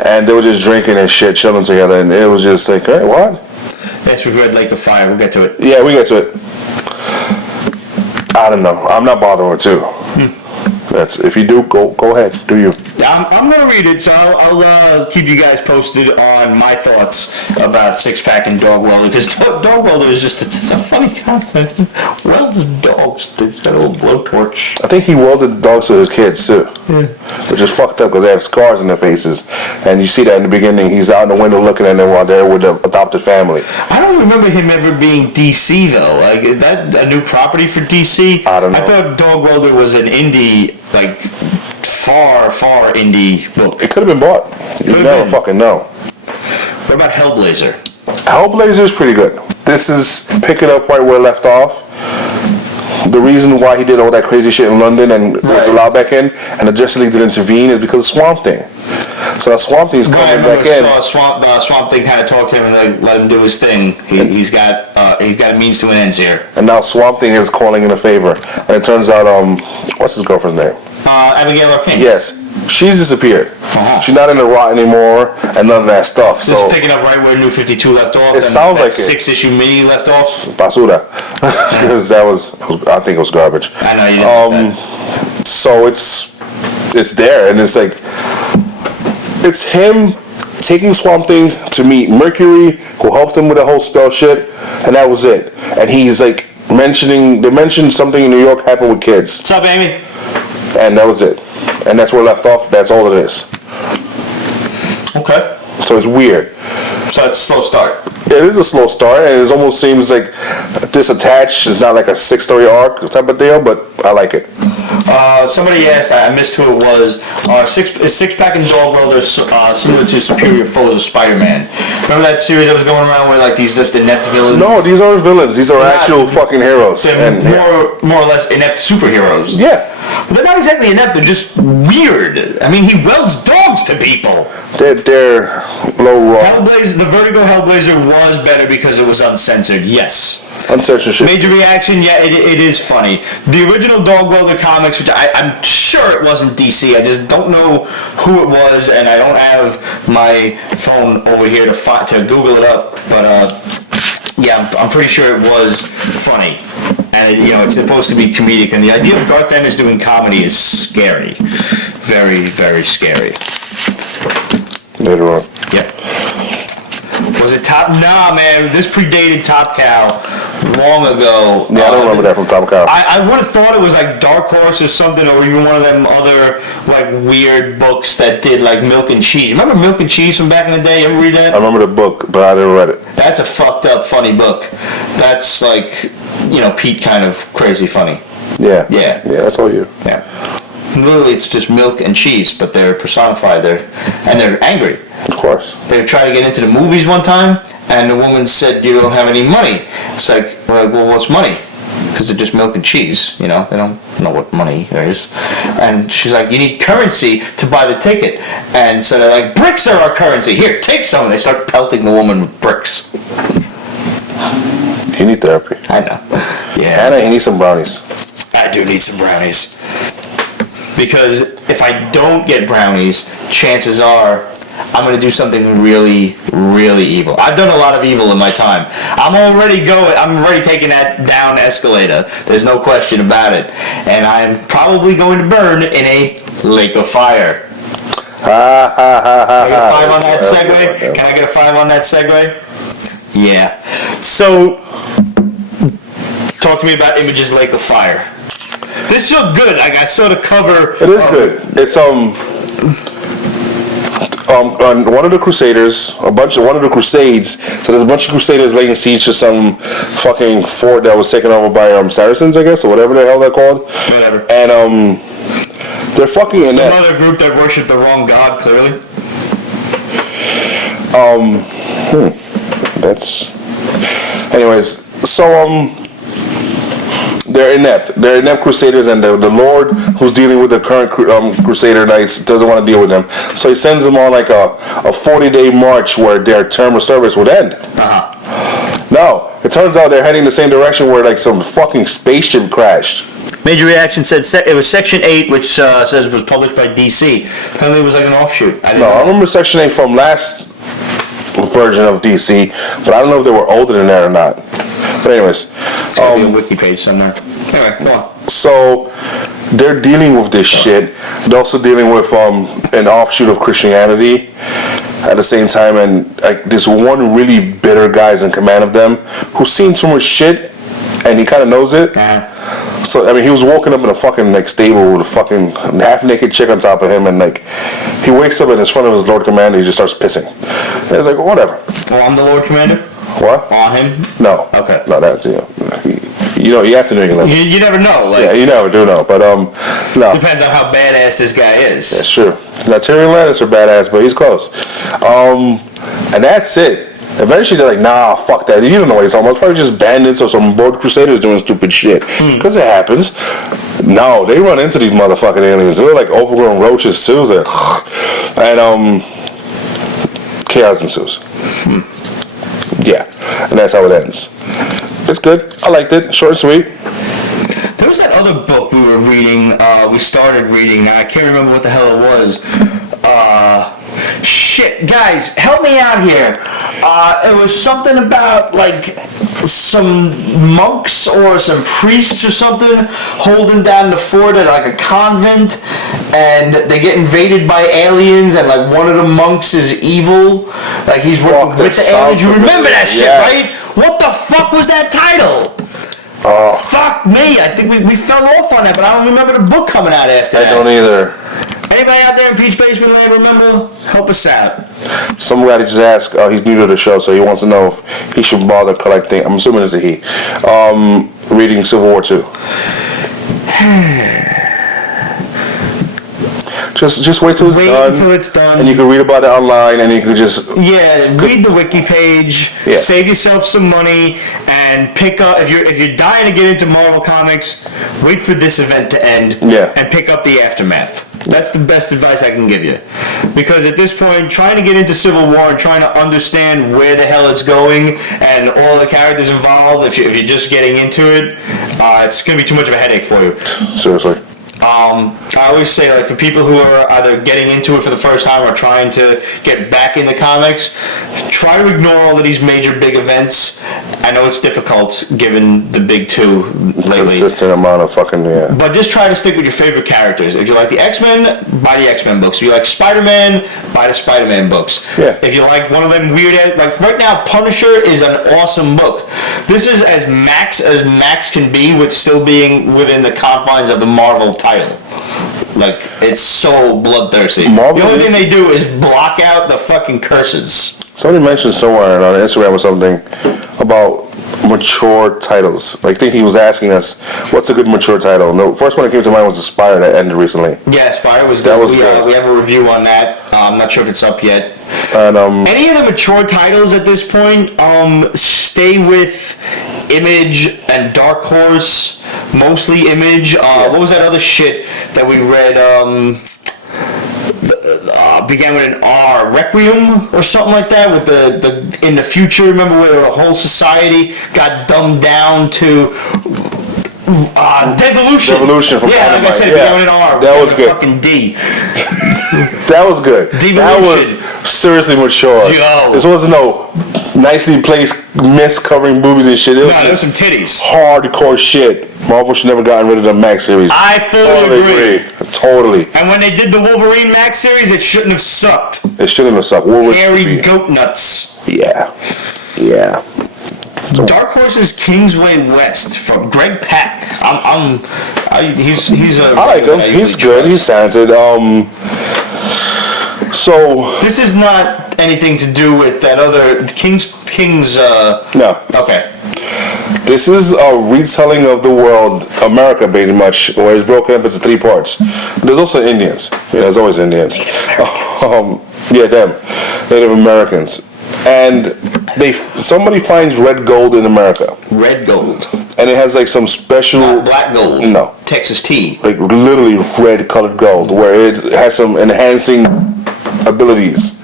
and they were just drinking and shit, chilling together, and it was just like, hey, what? Yes, we've read Lake of Fire, we'll get to it. Yeah, we get to it. I don't know. I'm not bothering with two. That's if you do, go ahead, do you? I'm gonna read it, so I'll keep you guys posted on my thoughts about Six-Pack and Dog Welder, because Dog Welder is it's a funny concept. Welds dogs. He's got a little blowtorch. I think he welded dogs to his kids too, which is fucked up because they have scars in their faces, and you see that in the beginning. He's out in the window looking at them while they're with the adopted family. I don't remember him ever being DC though. Like, is that a new property for DC? I don't know. I thought Dog Welder was an indie, like far indie book. It could have been bought. You never fucking know. What about Hellblazer? Hellblazer is pretty good. This is picking up right where it left off. The reason why he did all that crazy shit in London and was allowed back in, and the Justice League didn't intervene, is because of Swamp Thing. So that Swamp Thing is coming back in. Swamp Thing kind of talked to him and let him do his thing. He's got a means to an end here. And now Swamp Thing is calling in a favor, and it turns out what's his girlfriend's name? Abigail Arcane. Yes, she's disappeared. She's not in the rot anymore, and none of that stuff. This is picking up right where New 52 left off. It sounds like 6-issue mini left off. Basura, because I think it was garbage. I know you didn't. So it's there, and it's like it's him taking Swamp Thing to meet Mercury, who helped him with the whole spell shit, and that was it. And he's like they mentioned something in New York happened with kids. What's up, Amy? And that was it. And that's where it left off. That's all it is. Okay. So it's weird. So it's a slow start. It is a slow start, and it almost seems like disattached. It's not like a 6-story arc type of deal, but I like it. Somebody asked, I missed who it was, is Six-Pack and Dog Welder similar to Superior Foes of Spider-Man? Remember that series that was going around where these just inept villains? No, these aren't villains. These are actual fucking heroes. They're more or less inept superheroes. Yeah. But they're not exactly inept, they're just weird. I mean, he welds dogs to people. They're low raw. The Vertigo Hellblazer was better because it was uncensored, yes. Uncensored shit. Major reaction, yeah, it is funny. The original Dog Welder comics, which I'm sure it wasn't DC, I just don't know who it was, and I don't have my phone over here to Google it up, but yeah, I'm pretty sure it was funny. And it's supposed to be comedic, and the idea of Garth Ennis doing comedy is scary. Very, very scary. Later on. Yep. Was it Top? Nah, man. This predated Top Cow long ago. Yeah, I don't remember that from Tom Cobb. I would have thought it was like Dark Horse or something, or even one of them other like weird books that did like Milk and Cheese. Remember Milk and Cheese from back in the day? You ever read that? I remember the book, but I never read it. That's a fucked up funny book. That's like, Pete kind of crazy funny. Yeah. Yeah. Yeah, that's all you. Yeah. Literally, it's just milk and cheese, but they're personified there, and they're angry. Of course. They were trying to get into the movies one time, and the woman said, "You don't have any money." It's like, well, what's money? Because they're just milk and cheese, They don't know what money is. And she's like, "You need currency to buy the ticket." And so they're like, "Bricks are our currency. Here, take some." And they start pelting the woman with bricks. You need therapy. I know. Yeah. Anna, you need some brownies. I do need some brownies. Because if I don't get brownies, chances are I'm going to do something really, really evil. I've done a lot of evil in my time. I'm already taking that down escalator. There's no question about it. And I'm probably going to burn in a lake of fire. Can I get a 5 on that segue? Can I get a 5 on that segue? Yeah. So, talk to me about Image's Lake of Fire. This looked good. Like I saw the cover. It is good. It's on one of the Crusaders, one of the Crusades. So there's a bunch of Crusaders laying siege to some fucking fort that was taken over by Saracens, I guess, or whatever the hell they're called. Whatever. And they're fucking in some other group that worshiped the wrong god, clearly. That's. Anyways, so they're inept. They're inept Crusaders, and the Lord, who's dealing with the current Crusader Knights, doesn't want to deal with them. So he sends them on like a 40-day march where their term of service would end. Now, it turns out they're heading the same direction where like some fucking spaceship crashed. Major Reaction said it was Section 8, which says it was published by DC. Apparently it was like an offshoot. I remember Section 8 from last version of DC, but I don't know if they were older than that or not. But anyways, it's gonna be a wiki page somewhere. Anyway, go on. So they're dealing with this shit. They're also dealing with an offshoot of Christianity at the same time, and like this one really bitter guy's in command of them who's seen too much shit, and he kind of knows it. So I mean, he was walking up in a fucking like stable with a fucking half-naked chick on top of him, and like he wakes up and in front of his Lord Commander, he just starts pissing. And it's like, whatever. Oh, I'm the Lord Commander. What? On him? No. Okay. No, that you have to know your limits. You never know. Like, yeah, you never do know, but no. Depends on how badass this guy is. That's true. Now Tyrion Lannister badass, but he's close. And that's it. Eventually they're like, nah, fuck that. You don't know what he's talking about. It's probably just bandits or some bored Crusaders doing stupid shit. Because it happens. No, they run into these motherfucking aliens. They're like overgrown roaches too. And chaos ensues. Yeah, and that's how it ends. It's good. I liked it. Short and sweet. There was that other book we were reading. We started reading. I can't remember what the hell it was. Shit, guys, help me out here. It was something about like some monks or some priests or something holding down the fort at like a convent, and they get invaded by aliens, and like one of the monks is evil. Like he's working with the aliens. You remember that shit, right? What the fuck was that title? Fuck me. I think we fell off on that, but I don't remember the book coming out after that. I don't either. Anybody out there in Peach Basement Land, remember? Help us out. Some guy just asked, he's new to the show, so he wants to know if he should bother collecting, I'm assuming it's a he, reading Civil War 2. Just wait till it's done. And you can read about it online, and you can just... Yeah, read the wiki page, save yourself some money, and pick up... If you're dying to get into Marvel Comics, wait for this event to end, and pick up the Aftermath. That's the best advice I can give you. Because at this point, trying to get into Civil War and trying to understand where the hell it's going and all the characters involved, if you're just getting into it, it's going to be too much of a headache for you. Seriously. I always say, like, for people who are either getting into it for the first time or trying to get back into comics, try to ignore all of these major big events I know it's difficult given the big two lately. Consistent amount of fucking, yeah. But just try to stick with your favorite characters. If you like the X-Men, buy the X-Men books. If you like Spider-Man, buy the Spider-Man books. Yeah. If you like one of them weird, like right now, Punisher is an awesome book. This is as Max can be with still being within the confines of the Marvel title. Like, it's so bloodthirsty. The only thing they do is block out the fucking curses. Somebody mentioned somewhere on Instagram or something about mature titles. Like, I think he was asking us, what's a good mature title? And the first one that came to mind was Aspire that ended recently. Yeah, Aspire was good. That was good. We have a review on that. I'm not sure if it's up yet. And, any of the mature titles at this point, stay with Image and Dark Horse. Mostly Image. What was that other shit that we read? Began with an R, Requiem or something like that. With the in the future, remember where the whole society got dumbed down to Devolution. Devolution from like I said, began with an R. That was good. Fucking D. That was good. Devolution. That was seriously mature. Yo. This wasn't no nicely placed mist covering boobies and shit. There's some titties. Hardcore shit. Marvel should never gotten rid of the Max series. I fully agree. Totally. And when they did the Wolverine Max series, it shouldn't have sucked. It shouldn't have sucked. Hairy goat nuts. Yeah. Dark Horse's Kingsway West from Greg Pak. He's a. I like him. He's good. He's talented. So this is not anything to do with that other King's. No. Okay. This is a retelling of the world, America, pretty much, where it's broken up into 3 parts. There's also Indians. Yeah, there's always Indians. Yeah, them, Native Americans, and somebody finds red gold in America. Red gold. And it has like some special. Not black gold. No. Texas tea. Like literally red colored gold, where it has some enhancing abilities.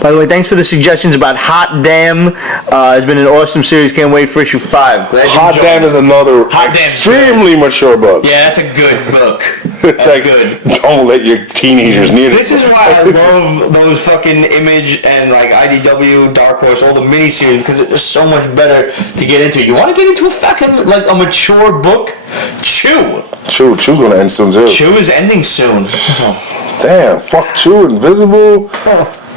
By the way, thanks for the suggestions about Hot Damn. It's been an awesome series. Can't wait for issue 5. Hot Damn is another extremely mature book. Yeah, that's a good book. It's like, good. Don't let your teenagers near this. This is why I love those fucking Image and like IDW, Dark Horse, all the miniseries, because it's so much better to get into. You want to get into a fucking, like, a mature book? Chew's gonna end soon too. Chew is ending soon. Damn, fuck Chew, Invincible.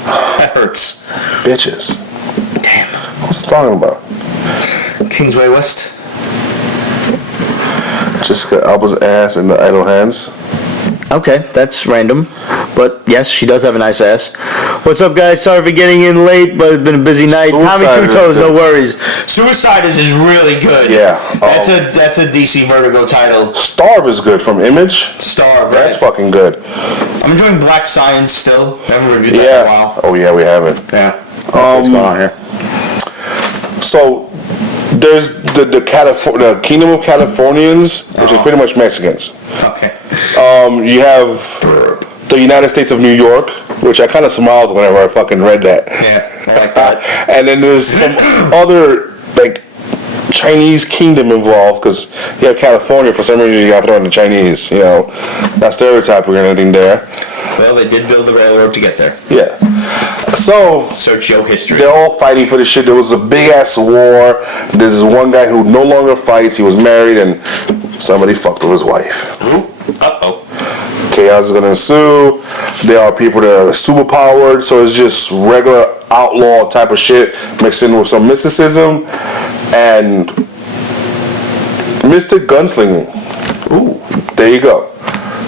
That hurts. Bitches. Damn. What's he talking about? Kingsway West. Jessica Alba's ass in the idle hands. Okay, that's random. But yes, she does have a nice ass. What's up, guys? Sorry for getting in late, but it's been a busy night. Tommy Two Toes, no worries. Suicide is really good. Yeah. That's a DC Vertigo title. Starve is good from Image. Starve, right? That's fucking good. I'm enjoying Black Science still. I haven't reviewed that in a while. Oh yeah, we haven't. Yeah. What's going on here? So there's the Kingdom of Californians, which is pretty much Mexicans. Okay. You have the United States of New York, which I kind of smiled whenever I fucking read that. Yeah, I like that. And then there's some other like Chinese kingdom involved, because you have California, for some reason you got to throw in the Chinese, not stereotyping or anything there. Well, they did build the railroad to get there. Yeah. So search your history. They're all fighting for this shit. There was a big ass war. There's this one guy who no longer fights. He was married and somebody fucked with his wife. Uh-oh. Chaos is gonna ensue. There are people that are super powered, so it's just regular outlaw type of shit mixed in with some mysticism and Mystic Gunslinging. Ooh. There you go.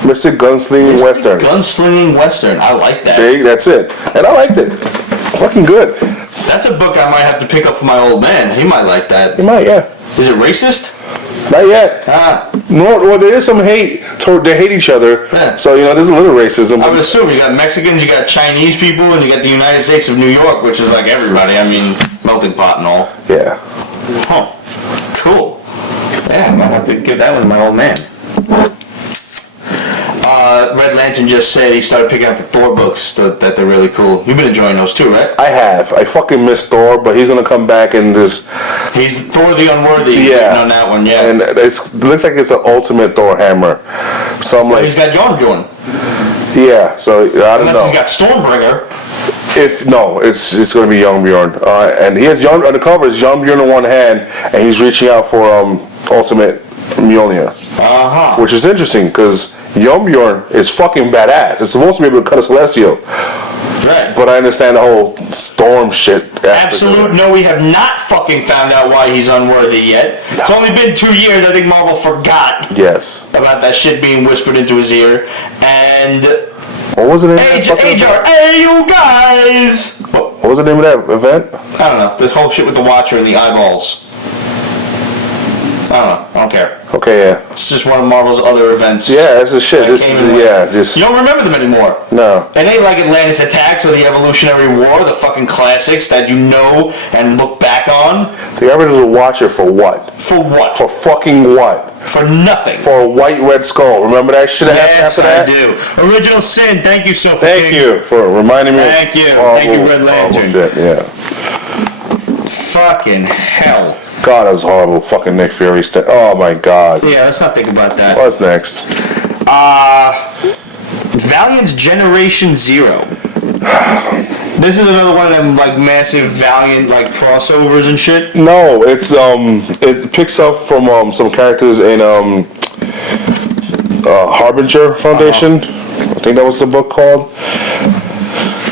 Mystic Gunslinging Western. Gunslinging Western. I like that. That's it. And I liked it. Fucking good. That's a book I might have to pick up for my old man. He might like that. He might, yeah. Is it racist? Not yet. No, well, there is some hate. They hate each other. Yeah. So, there's a little racism. I would assume you got Mexicans, you got Chinese people, and you got the United States of New York, which is like everybody. I mean, melting pot and all. Yeah. Huh. Cool. Yeah, I might have to give that one to my old man. Red Lantern just said he started picking up the Thor books, that they're really cool. You've been enjoying those too, right? I have. I fucking miss Thor, but he's going to come back and just... He's Thor the Unworthy. Yeah. On that one, yeah. And it looks like it's the ultimate Thor hammer. So I'm like... He's got Yarn. Yeah, so I don't know. Unless he's got Stormbringer. it's going to be Young Bjorn, and he has on the cover is Young Bjorn in one hand, and he's reaching out for Ultimate Mjolnir, which is interesting because Young Bjorn is fucking badass. It's supposed to be able to cut a Celestial, right? But I understand the whole storm shit. Absolute. No, we have not fucking found out why he's unworthy yet. No. It's only been 2 years. I think Marvel forgot. Yes. About that shit being whispered into his ear, and. What was the name Hey, you guys! What was the name of that event? I don't know. This whole shit with the Watcher and the eyeballs. I don't know. I don't care. Okay, yeah. It's just one of Marvel's other events. Yeah, that's the shit. You don't remember them anymore. No. It ain't like Atlantis Attacks or the Evolutionary War, the fucking classics that you know and look back on. They got rid of the Watcher for what? For what? For fucking what? For nothing. For a white red skull. Remember that shit happened after that? Yes, I do. Original Sin. Thank you, Sophie. Thank you for reminding me. Thank you. Thank you, Red Lantern. Shit, yeah. Fucking hell. God, that was horrible. Fucking Nick Fury. Oh my God. Yeah, let's not think about that. What's next? Valiant's Generation Zero. This is another one of them like massive Valiant like crossovers and shit. No, it's it picks up from some characters in Harbinger Foundation. I think that was the book called.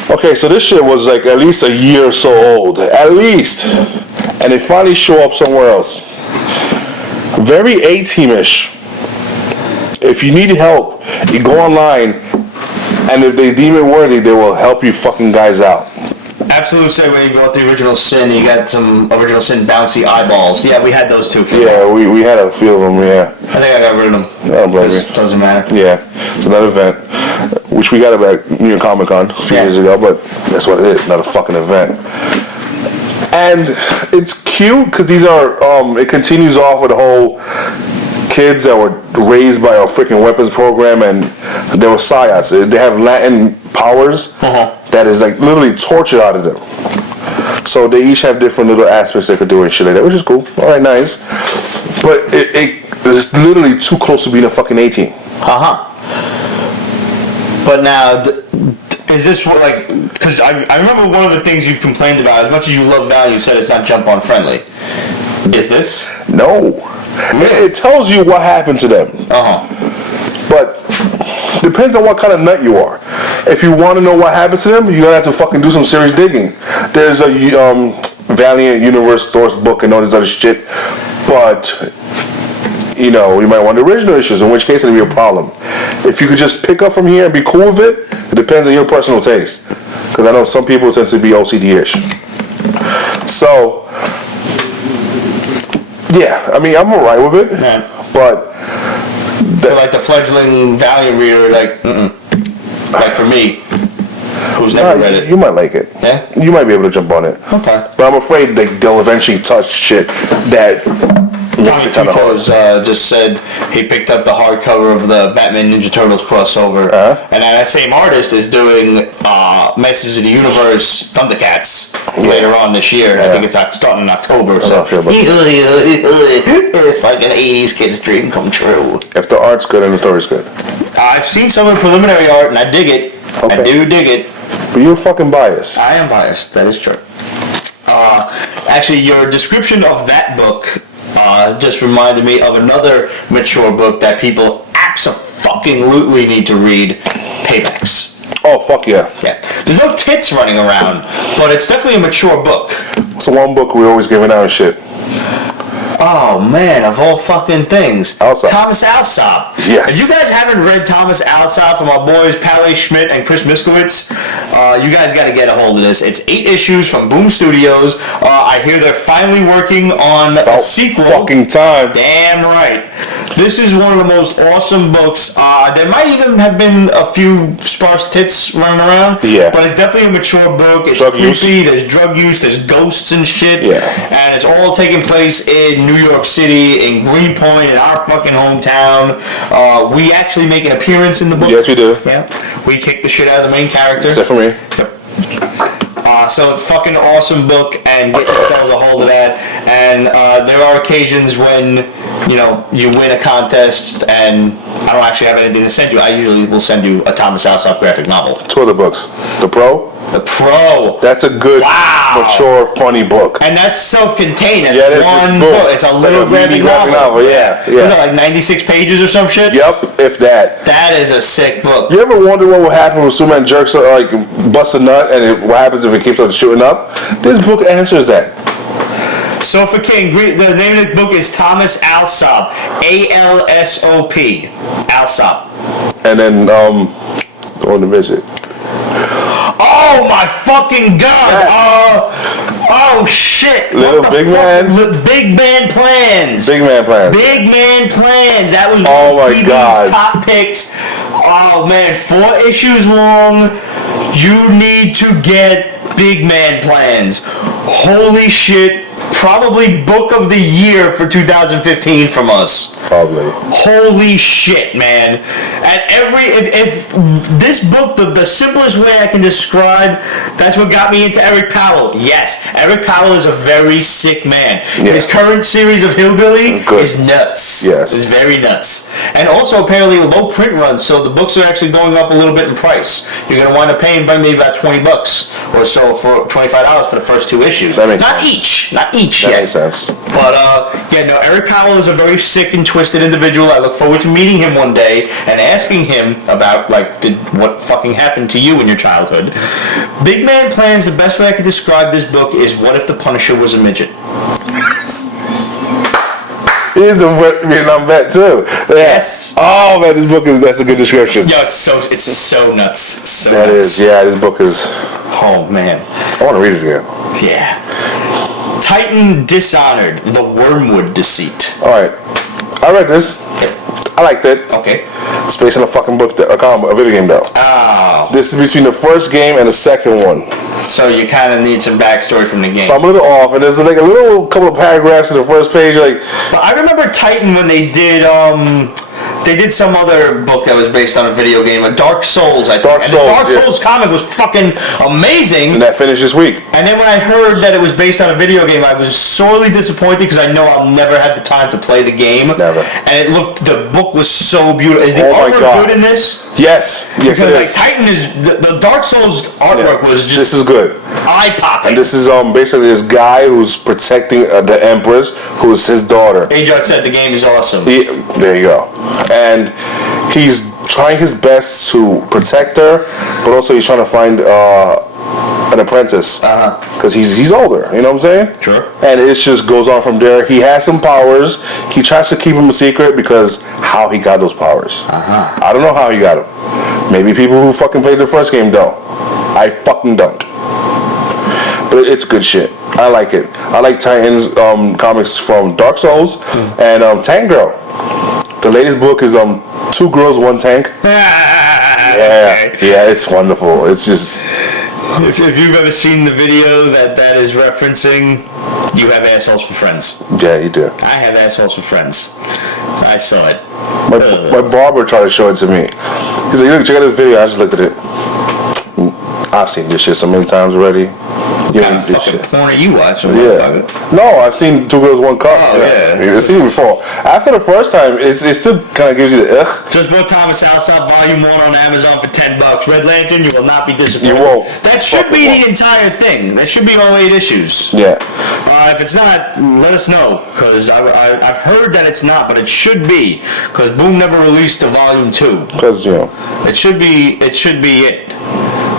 Okay, so this shit was like at least a year or so old, at least, and they finally show up somewhere else. Very A-teamish. If you need help, you go online, and if they deem it worthy, they will help you fucking guys out. Absolute segue. You go with the Original Sin. You got some Original Sin bouncy eyeballs. Yeah, we had those too. Yeah, we had a few of them. Yeah. I think I got rid of them. I don't blame you. Doesn't matter. Yeah, it's another event, which we got at New York Comic Con a few years ago, but that's what it is. Not a fucking event. And it's cute because these are. It continues off with the whole kids that were raised by a freaking weapons program, and they were psyops. They have Latin powers that is like literally torture out of them. So they each have different little aspects they could do and shit like that, which is cool. All right, nice. But it's literally too close to being a fucking 18. But now, is this what, like, because I remember one of the things you've complained about, as much as you love Value, you said it's not jump on friendly. Is this? No. It tells you what happened to them. But depends on what kind of nut you are. If you want to know what happens to them, you're gonna have to fucking do some serious digging. There's a Valiant Universe source book and all this other shit, but you know, you might want the original issues, in which case it'll be a problem. If you could just pick up from here and be cool with it, it depends on your personal taste. Because I know some people tend to be OCD-ish. So, yeah, I mean, I'm alright with it, but so like the fledgling Valiant reader, like, like for me, who's never read it. You might like it. Yeah? You might be able to jump on it. Okay. But I'm afraid they'll eventually touch shit that makes it kind of hard. Just said he picked up the hardcover of the Batman Ninja Turtles crossover, and that same artist is doing Masters of the Universe Thundercats later on this year. I think it's starting in October. So it's like an 80s kid's dream come true. If the art's good and the story's good. I've seen some of the preliminary art and I dig it. Okay. I do dig it. But you're fucking biased. I am biased. That is true. Actually, your description of that book just reminded me of another mature book that people abso-fucking-lutely need to read, Paybacks. Oh, fuck yeah. Yeah. There's no tits running around, but it's definitely a mature book. It's the one book we're always giving out and shit. Oh, man, of all fucking things. Alsop. Thomas Alsop. Yes. If you guys haven't read Thomas Alsop from our boys Pally Schmidt and Chris Miskowitz, you guys got to get a hold of this. It's 8 issues from Boom Studios. I hear they're finally working on a sequel. Fucking time. Damn right. This is one of the most awesome books. There might even have been a few sparse tits running around. Yeah. But it's definitely a mature book. It's drug creepy. Use. There's drug use. There's ghosts and shit. Yeah. And it's all taking place in New York City, in Greenpoint, in our fucking hometown. We actually make an appearance in the book. Yes, we do. Yeah. We kick the shit out of the main character. Except for me. Yep. So fucking awesome book, and get yourselves a hold of that. And there are occasions when, you know, you win a contest and I don't actually have anything to send you. I usually will send you a Thomas Alsop graphic novel. 2 other books. The Pro The Pro. That's a good, mature, funny book. And that's self-contained. That's Yeah, that's one just book. It's a little graphic novel. Yeah. Was it like 96 pages or some shit? Yep, if that. That is a sick book. You ever wonder what will happen when Superman jerks like busts a nut, and what happens if it keeps on shooting up? This book answers that. Sofa King. The name of the book is Thomas Alsop. A-L-S-O-P. Alsop. And then on the visit. Oh my fucking god! Oh shit! Little what the Big fuck? Man? Big Man Plans. Big Man Plans. Big Man Plans. That was Oh one of my PB's God. top picks. Oh man, 4 issues long. You need to get Big Man Plans. Holy shit. Probably book of the year for 2015 from us. Probably. Holy shit, man. At if this book, the simplest way I can describe, that's what got me into Eric Powell. Yes, Eric Powell is a very sick man. Yeah. His current series of Hillbilly is nuts. Yes. It's very nuts. And also apparently low print runs, so the books are actually going up a little bit in price. You're going to wind up paying by maybe about $20 or so for $25 for the first 2 issues. That makes Not sense. each. Not each That yet. makes sense. But Eric Powell is a very sick and twisted individual. I look forward to meeting him one day and asking him about what fucking happened to you in your childhood. Big Man Plans, the best way I could describe this book is what if the Punisher was a midget? He's a Vietnam vet too. Yeah. Yes. Oh man, that's a good description. Yo, it's so nuts. So That nuts. is, yeah, this book is. Oh man. I want to read it again. Yeah. Titan Dishonored, the Wormwood Deceit. All right, I read this. I liked it. Okay. It's based on a fucking book, a video game though. Oh. This is between the first game and the second one. So you kind of need some backstory from the game. So I'm a little off, and there's like a little couple of paragraphs in the first page, like. But I remember Titan when they did some other book that was based on a video game, a Dark Souls, I think. Dark Souls, the Dark yeah. Souls comic was fucking amazing. And that finished this week. And then when I heard that it was based on a video game, I was sorely disappointed because I know I'll never have the time to play the game. Never. And the book was so beautiful. Is the Oh my artwork God. good in this? Yes, Because it is. Titan is the Dark Souls artwork was just This is good. eye popping. And this is basically this guy who's protecting the Empress, who is his daughter. Ajok said the game is awesome. There you go. And he's trying his best to protect her, but also he's trying to find an apprentice. Because he's older, you know what I'm saying? Sure. And it just goes on from there. He has some powers. He tries to keep them a secret because how he got those powers. I don't know how he got them. Maybe people who fucking played the first game don't. I fucking don't. But it's good shit. I like it. I like Titan's comics from Dark Souls and Tank Girl. The latest book is 2 Girls, 1 Tank. Yeah, it's wonderful. It's just. If you've ever seen the video that is referencing, you have assholes for friends. Yeah, you do. I have assholes for friends. I saw it. My barber tried to show it to me. He's like, look, check out this video. I just looked at it. I've seen this shit so many times already. You What kind know, of this fucking shit. porn are you watching? Yeah. No, I've seen 2 Girls, 1 Cup. Oh, yeah. I've seen it before. After the first time, it still kind of gives you the ugh. Just bought Thomas Alsop Volume 1 on Amazon for $10. Red Lantern, you will not be disappointed. You won't. That should Fucking be won't. the entire thing. That should be all 8 issues. Yeah. If it's not, let us know, because I've heard that it's not, but it should be, because Boom never released a Volume 2. Because, you know. It should be it.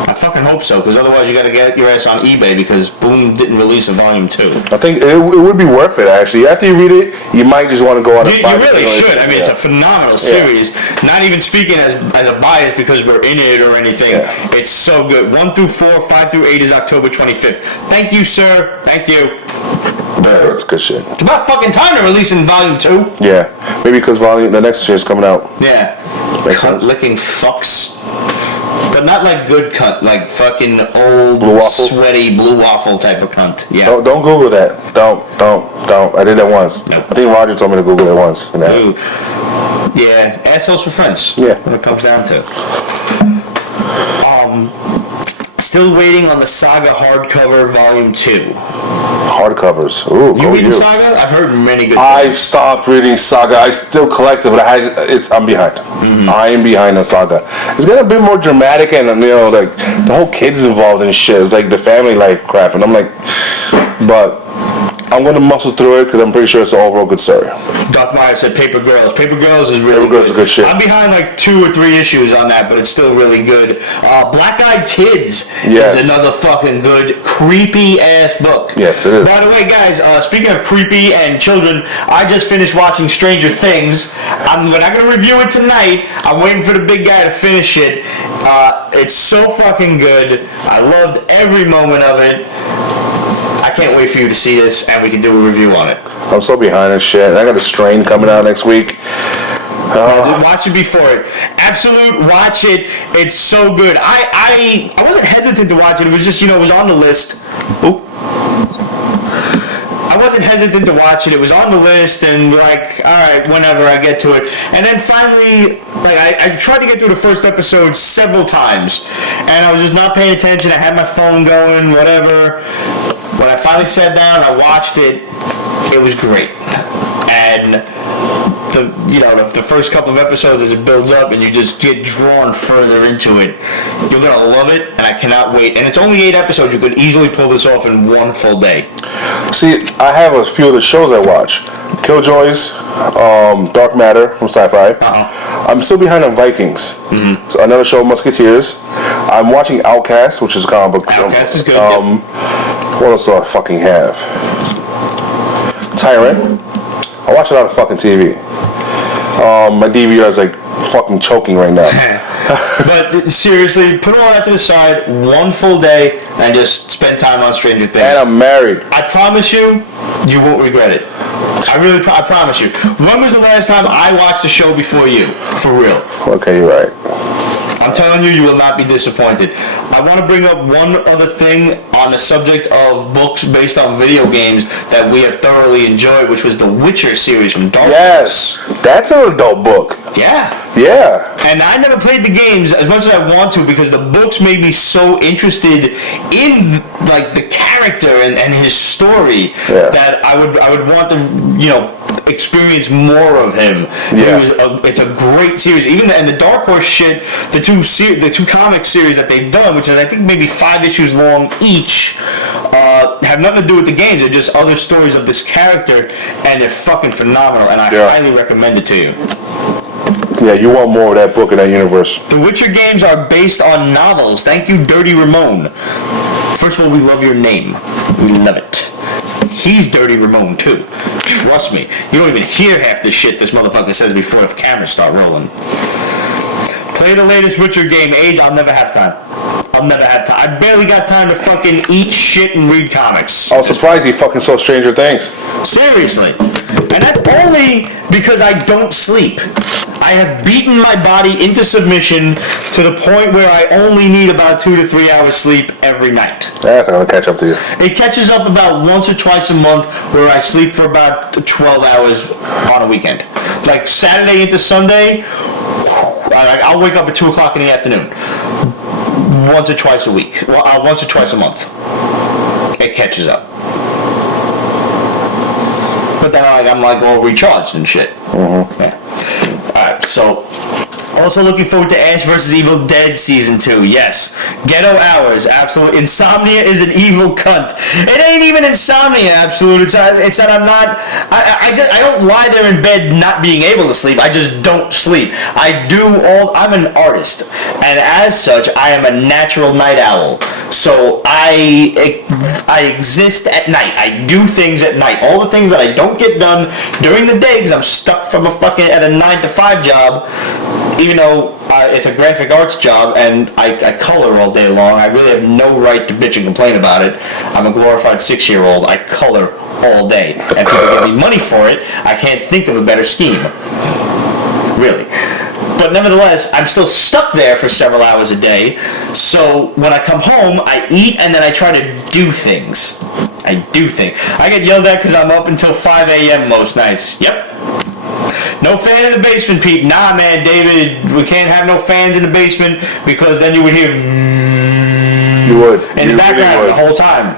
I fucking hope so, because otherwise you gotta get your ass on eBay, because Boom didn't release a Volume 2. I think it would be worth it, actually. After you read it, you might just want to go out and You buy it. really should. I mean, it's a phenomenal series. Not even speaking as a bias because we're in it or anything. Yeah. It's so good. 1 through 4, 5 through 8 is October 25th. Thank you, sir. Thank you. It's good shit. It's about fucking time to release in Volume 2. Yeah. Maybe because the next shit is coming out. Yeah. Makes sense. Cunt-licking fucks. But not like good cunt, like fucking old, Blue waffle? sweaty blue waffle type of cunt. Yeah. Don't Google that. Don't. I did that once. No. I think Roger told me to Google that once. You know? Ooh. Yeah, assholes for friends. Yeah. What it comes down to. Still waiting on the Saga hardcover volume 2. Hardcovers. Ooh, You reading Saga? I've heard many good things. I've stopped reading Saga. I still collect it, but I'm behind. Mm-hmm. I am behind on Saga. It's getting a bit more dramatic, and like the whole kids involved in shit. It's like the family life crap, and I'm like, but I'm gonna muscle through it because I'm pretty sure it's an overall good story. Doc Meyer said Paper Girls. Paper Girls is really Girls is good shit. I'm behind like 2 or 3 issues on that, but it's still really good. Black Eyed Kids is another fucking good, creepy ass book. Yes, it is. By the way, guys, speaking of creepy and children, I just finished watching Stranger Things. We're not gonna review it tonight. I'm waiting for the big guy to finish it. It's so fucking good. I loved every moment of it. I can't wait for you to see this, and we can do a review on it. I'm so behind in shit. I got a Strain coming out next week. Watch it before it. Absolute, watch it. It's so good. I wasn't hesitant to watch it. It was just, it was on the list. Oop. I wasn't hesitant to watch it. It was on the list, and like, all right, whenever I get to it. And then finally, like, I tried to get through the first episode several times, and I was just not paying attention. I had my phone going, whatever. When I finally sat down, I watched it. It was great, and the first couple of episodes as it builds up and you just get drawn further into it, you're gonna love it, and I cannot wait. And it's only 8 episodes. You could easily pull this off in one full day. See, I have a few of the shows I watch. Killjoys, Dark Matter from Sci-Fi. I'm still behind on Vikings. Mm-hmm. So another show, Musketeers. I'm watching Outcast, which is a comic book. Outcast is good. What else do I fucking have? Tyrant. I watch a lot of fucking TV. My DVR is like fucking choking right now. But seriously, put all that to the side, one full day, and just spend time on Stranger Things. And I'm married. I promise you, you won't regret it. I promise you. When was the last time I watched a show before you? For real. Okay, you're right. I'm telling you, you will not be disappointed. I want to bring up one other thing on the subject of books based on video games that we have thoroughly enjoyed, which was the Witcher series from Dark Horse. Yes, that's an adult book. Yeah. Yeah. And I never played the games as much as I want to because the books made me so interested in like the character and his story that I would want to experience more of him. Yeah. It's a great series. Even the Dark Horse shit, the two comic series that they've done, which is I think maybe 5 issues long each, have nothing to do with the games. They're just other stories of this character, and they're fucking phenomenal. And I highly recommend it to you. Yeah, you want more of that book in that universe. The Witcher games are based on novels. Thank you, Dirty Ramon. First of all, we love your name. We love it. He's Dirty Ramon, too. Trust me. You don't even hear half the shit this motherfucker says before the cameras start rolling. Play the latest Witcher game. Age, I'll never have time. I barely got time to fucking eat shit and read comics. I was surprised he fucking saw Stranger Things. Seriously. And that's only because I don't sleep. I have beaten my body into submission to the point where I only need about 2 to 3 hours sleep every night. That's not going to catch up to you. It catches up about once or twice a month where I sleep for about 12 hours on a weekend. Like Saturday into Sunday, I'll wake up at 2 o'clock in the afternoon. Once or twice a week. Well, once or twice a month. It catches up. But then I'm like all recharged and shit. Mm-hmm. Yeah. Alright, so also looking forward to Ash vs. Evil Dead Season 2. Yes. Ghetto Hours. Absolute. Insomnia is an evil cunt. It ain't even insomnia, absolute. It's that I'm not... I don't lie there in bed not being able to sleep. I just don't sleep. I'm an artist. And as such, I am a natural night owl. So I exist at night. I do things at night. All the things that I don't get done during the day because I'm stuck from at a 9 to 5 job, even though it's a graphic arts job and I color all day long. I really have no right to bitch and complain about it. I'm a glorified 6-year-old. I color all day. And people give me money for it. I can't think of a better scheme. Really. But nevertheless, I'm still stuck there for several hours a day. So when I come home, I eat and then I try to do things. I get yelled at because I'm up until 5 a.m. most nights. Yep. No fan in the basement, Pete. Nah, man, David, we can't have no fans in the basement because then you would hear... You would. in You the background really the whole time.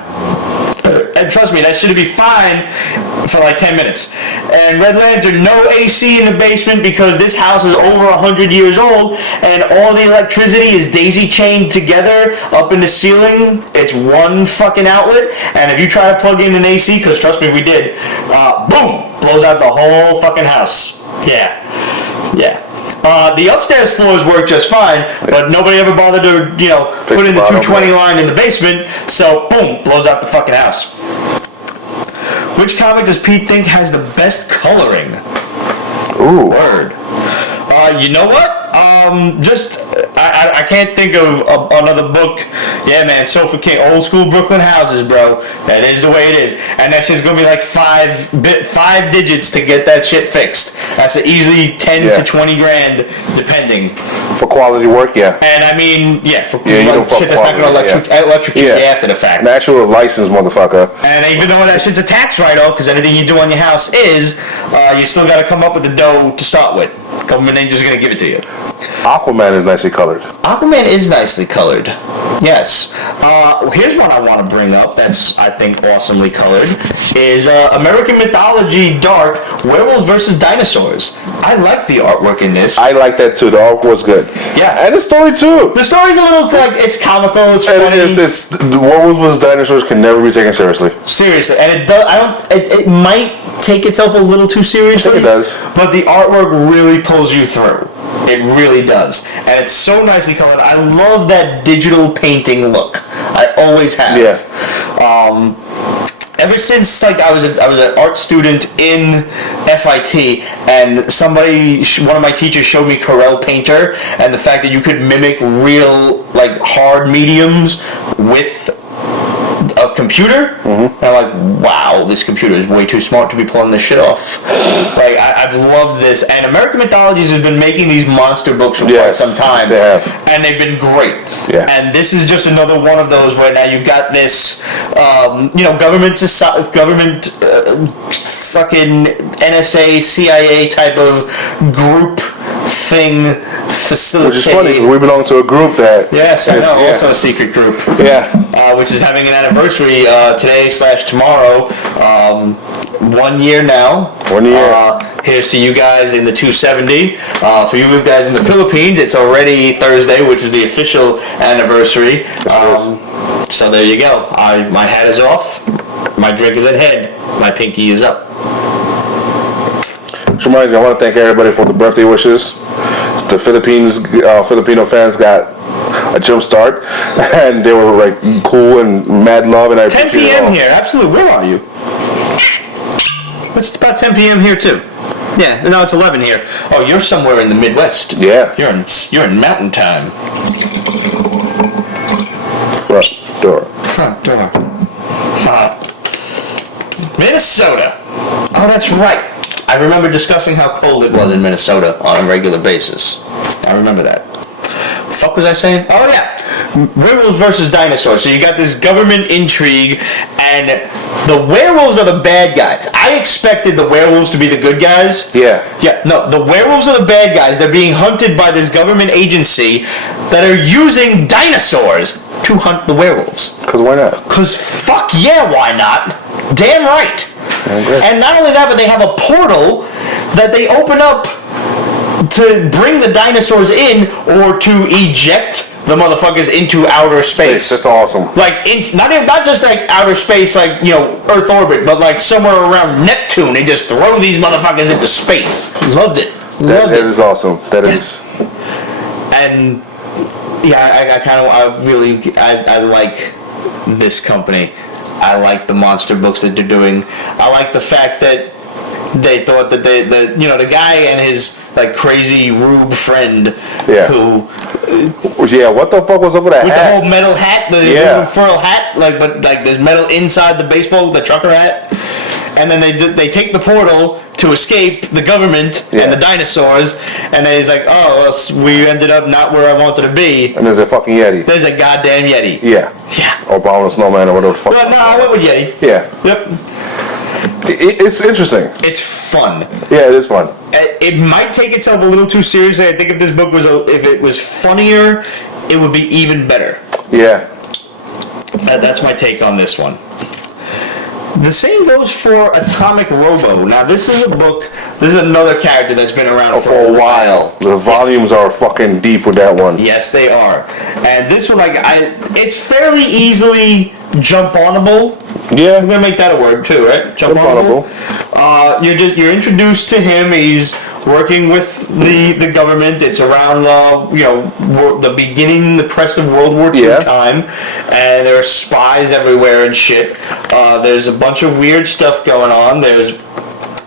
And trust me, that should be fine for like 10 minutes. And Red Lantern, no AC in the basement because this house is over 100 years old and all the electricity is daisy chained together up in the ceiling. It's one fucking outlet. And if you try to plug in an AC, because trust me, we did, boom, blows out the whole fucking house. Yeah. The upstairs floors work just fine, but nobody ever bothered to, put in the 220 line in the basement, so boom, blows out the fucking house. Which comic does Pete think has the best coloring? Ooh. Word. You know what? I can't think of another book. Yeah, man, Sofa King, old school Brooklyn houses, bro. That is the way it is, and that shit's gonna be like five digits to get that shit fixed. That's easily 10 to 20 grand, depending. For quality work, yeah. And I mean, for shit that's not gonna electrocute you after the fact. An actual licensed motherfucker. And even though that shit's a tax write-off, because anything you do on your house is, you still got to come up with the dough to start with. Government ain't just gonna give it to you. Aquaman is nicely colored. Aquaman is nicely colored. Yes. Here's one I want to bring up that's, I think, awesomely colored. Is American Mythology Dark, Werewolves versus Dinosaurs. I like the artwork in this. I like that too. The artwork was good. Yeah. And the story too. The story's a little, it's comical, it's funny. It's the Werewolves versus Dinosaurs can never be taken seriously. Seriously. And it might take itself a little too seriously. I think it does. But the artwork really pulls you through. It really does. And it's so nicely colored. I love that digital painting look. I always have. Yeah. Ever since I was an art student in FIT, and one of my teachers showed me Corel Painter, and the fact that you could mimic real hard mediums with a computer, and I'm like, wow, this computer is way too smart to be pulling this shit off. I've loved this, and American Mythologies has been making these monster books for quite some time, they have. and they've been great. Yeah. And this is just another one of those where now you've got this, government, fucking NSA, CIA type of group thing facilitated. Which is funny because we belong to a group that. Yes, I know. Also a secret group. Yeah. Which is having an anniversary today/tomorrow. 1 year now. 1 year. Here's to you guys in the 270. For you guys in the Philippines, it's already Thursday, which is the official anniversary. So there you go. My hat is off. My drink is at head. My pinky is up. Which reminds me, I want to thank everybody for the birthday wishes. The Filipino fans got a jump start, and they were cool and mad love, and I 10 p.m. here. Absolutely. Where are you? It's about 10 p.m. here too. Yeah. No, it's 11 here. Oh, you're somewhere in the Midwest. Yeah. You're in mountain time. Front door. Minnesota. Oh, that's right. I remember discussing how cold it was in Minnesota on a regular basis. I remember that. Fuck was I saying? Oh yeah, Werewolves versus Dinosaurs. So you got this government intrigue, and the werewolves are the bad guys. I expected the werewolves to be the good guys. Yeah. Yeah, no, the werewolves are the bad guys. They're being hunted by this government agency that are using dinosaurs to hunt the werewolves. Because why not? Because fuck yeah, why not? Damn right. And not only that, but they have a portal that they open up to bring the dinosaurs in or to eject the motherfuckers into outer space. That's awesome. Not just outer space, Earth orbit, but somewhere around Neptune. They just throw these motherfuckers into space. Loved it. That is awesome. That is. And yeah, I like this company. I like the monster books that they're doing. I like the fact that they thought that the guy and his crazy rube friend who what the fuck was up with that hat? The whole metal hat, the aluminum foil hat, but there's metal inside the trucker hat, and then they take the portal to escape the government and the dinosaurs, and then he's like, oh, well, we ended up not where I wanted to be. And there's a fucking Yeti. There's a goddamn Yeti. Yeah. Obama Snowman or whatever the fuck. Well, no, I went with Yeti. Yeah. Yep. It's interesting. It's fun. Yeah, it is fun. It might take itself a little too seriously. I think if this book was if it was funnier, it would be even better. Yeah. That's my take on this one. The same goes for Atomic Robo. Now, this is a book. This is another character that's been around for a while. The volumes are fucking deep with that one. Yes, they are. And this one, it's fairly easily jump-onable. Yeah, I'm gonna make that a word too, right? Jump-onable. You're introduced to him. He's working with the government. It's around the beginning, the crest of World War II time, and there are spies everywhere and shit. There's a bunch of weird stuff going on. There's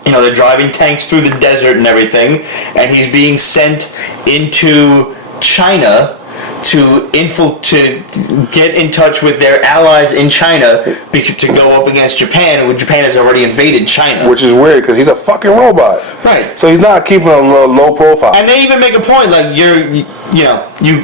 they're driving tanks through the desert and everything, and he's being sent into China to get in touch with their allies in China to go up against Japan, and Japan has already invaded China. Which is weird, because he's a fucking robot. Right. So he's not keeping a low profile. And they even make a point, like, you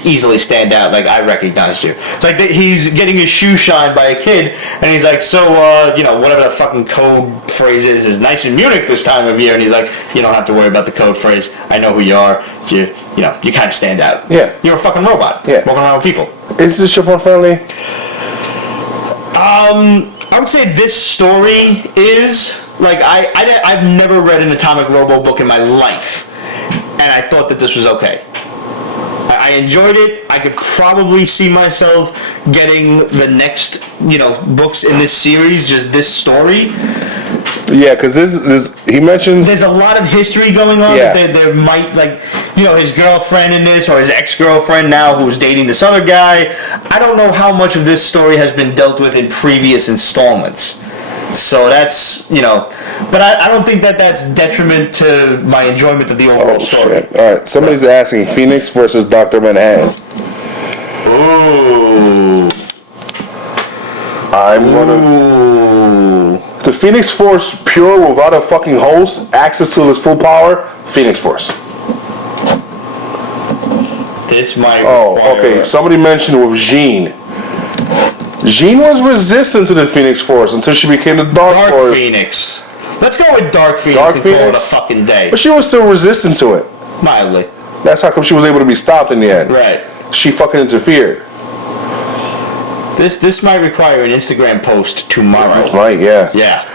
easily stand out, like, I recognized you. It's like he's getting his shoe shined by a kid, and he's like, so, whatever the fucking code phrase is nice in Munich this time of year, and he's like, you don't have to worry about the code phrase. I know who you are. You kind of stand out. Yeah. You're a fucking robot. Yeah. Walking around with people. Is this Japan friendly? I would say this story is, like, I've never read an Atomic Robo book in my life, and I thought that this was okay. I enjoyed it. I could probably see myself getting the next, books in this series, just this story. Yeah, because he mentions there's a lot of history going on. Yeah. That there might, his girlfriend in this, or his ex-girlfriend now who's dating this other guy. I don't know how much of this story has been dealt with in previous installments. So that's, but I don't think that's detriment to my enjoyment of the overall story. Shit. All right, somebody's asking Phoenix versus Dr.Manhattan. Ooh. I'm gonna. The Phoenix Force pure without a fucking host, access to its full power, Phoenix Force. This might okay. Somebody mentioned with Jean. Jean was resistant to the Phoenix Force until she became the Dark Force. Phoenix. Let's go with Dark Phoenix Dark and Phoenix? call it a fucking day. But she was still resistant to it. Mildly. That's how come she was able to be stopped in the end. Right. She fucking interfered. This might require an Instagram post tomorrow. Right, yeah. Yeah.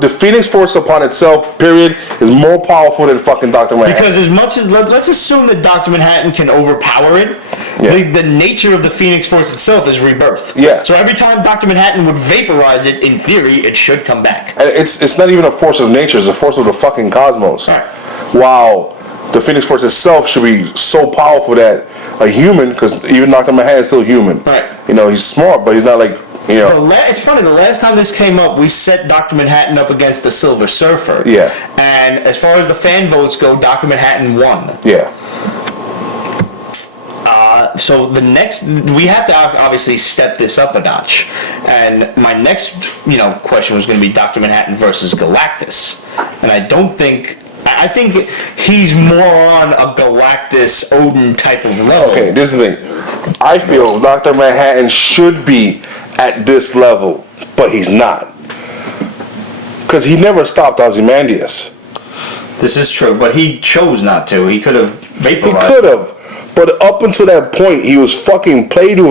The Phoenix Force upon itself, period, is more powerful than fucking Dr. Manhattan. Because as much as, let's assume that Dr. Manhattan can overpower it, the nature of the Phoenix Force itself is rebirth. Yeah. So every time Dr. Manhattan would vaporize it, in theory, it should come back. And it's not even a force of nature, it's a force of the fucking cosmos. Right. Wow. The Phoenix Force itself should be so powerful that a human, because even Dr. Manhattan is still human. Right. He's smart, but he's not like, It's funny, the last time this came up, we set Dr. Manhattan up against the Silver Surfer. Yeah. And as far as the fan votes go, Dr. Manhattan won. Yeah. So we have to obviously step this up a notch. And my next, question was going to be Dr. Manhattan versus Galactus. And I think he's more on a Galactus Odin type of level. Okay, this is the thing. I feel Dr. Manhattan should be at this level, but he's not. Because he never stopped Ozymandias. This is true, but he chose not to. He could have vaporized. He could have. But up until that point, he was fucking played by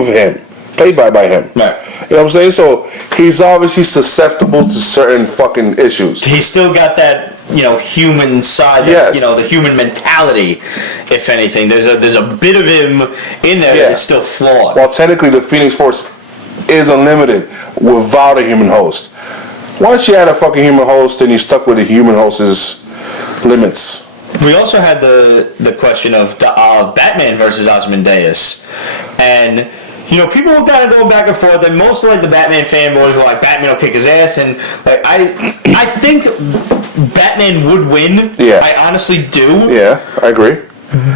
him. You know what I'm saying? So he's obviously susceptible to certain fucking issues. He's still got that, human side, yes. The human mentality, if anything. There's a bit of him in there that is still flawed. Well, technically, the Phoenix Force is unlimited without a human host. Once you add a fucking human host, then you're stuck with the human host's limits. We also had the question of Batman versus Ozymandias, and people were kind of going back and forth, and most of the Batman fanboys were like, Batman will kick his ass, and I think Batman would win. Yeah. I honestly do. Yeah, I agree.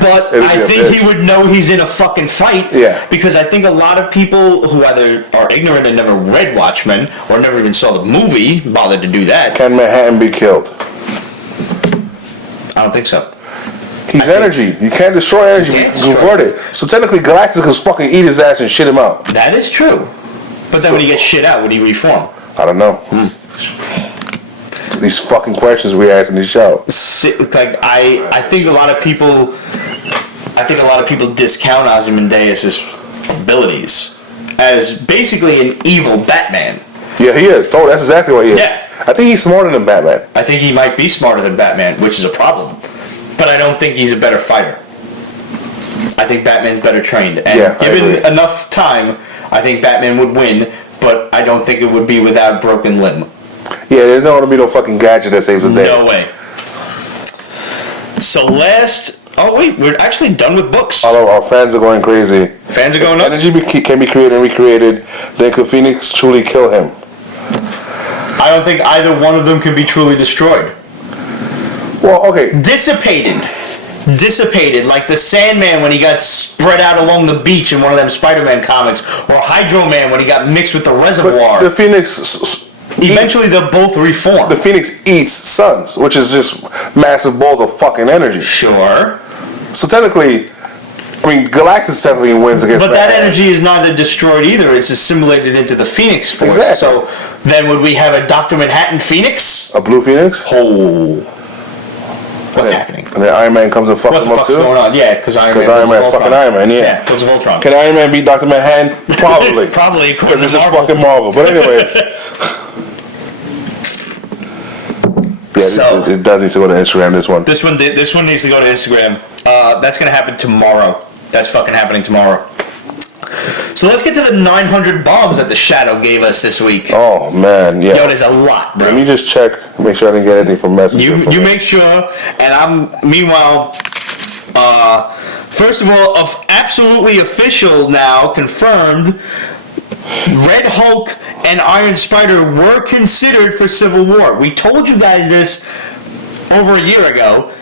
But I think he would know he's in a fucking fight. Yeah. Because I think a lot of people who either are ignorant and never read Watchmen or never even saw the movie bothered to do that. Can Manhattan be killed? I don't think so. He's energy. You can't destroy energy. You can convert it. So technically, Galactus can fucking eat his ass and shit him out. That is true. But then when he gets shit out, would he reform? I don't know. These fucking questions we ask in the show. I think a lot of people discount Ozymandias' abilities. as basically an evil Batman. Yeah, he is. Oh, that's exactly what he is. Yeah. I think he's smarter than Batman. I think he might be smarter than Batman, which is a problem. But I don't think he's a better fighter. I think Batman's better trained. And given enough time, I think Batman would win, but I don't think it would be without broken limb. Yeah, there's not going to be no fucking gadget that saves the day. No way. So oh wait, we're actually done with books. Although our fans are going crazy. Fans are going nuts? Energy can be created and recreated, then could Phoenix truly kill him? I don't think either one of them can be truly destroyed. Well, okay. Dissipated, like the Sandman when he got spread out along the beach in one of them Spider-Man comics, or Hydro Man when he got mixed with the reservoir. But the Phoenix... Eventually they'll both reform. The Phoenix eats suns, which is just massive balls of fucking energy. Sure. So technically, I mean, Galactus technically wins against But Batman. that energy is not destroyed either. It's assimilated into the Phoenix Force. Exactly. So then would we have a Dr. Manhattan Phoenix? A blue Phoenix? Oh. What's happening? And then Iron Man comes and fucks him up too? What the fuck's going on? Yeah, because Iron Man fucking Iron Man, yeah. What's a Voltron? Can Iron Man beat Dr. Manhattan? Probably. Probably. Because this is fucking Marvel. But anyways. Yeah, it does need to go to Instagram, this one. This one needs to go to Instagram. That's going to happen tomorrow. That's fucking happening tomorrow. So let's get to the 900 bombs that the Shadow gave us this week. Oh, man, yeah. Yo, there's a lot, bro. Let me just check, make sure I didn't get anything from Messenger. You make sure, and meanwhile, first of all, absolutely official now, confirmed, Red Hulk and Iron Spider were considered for Civil War. We told you guys this over a year ago.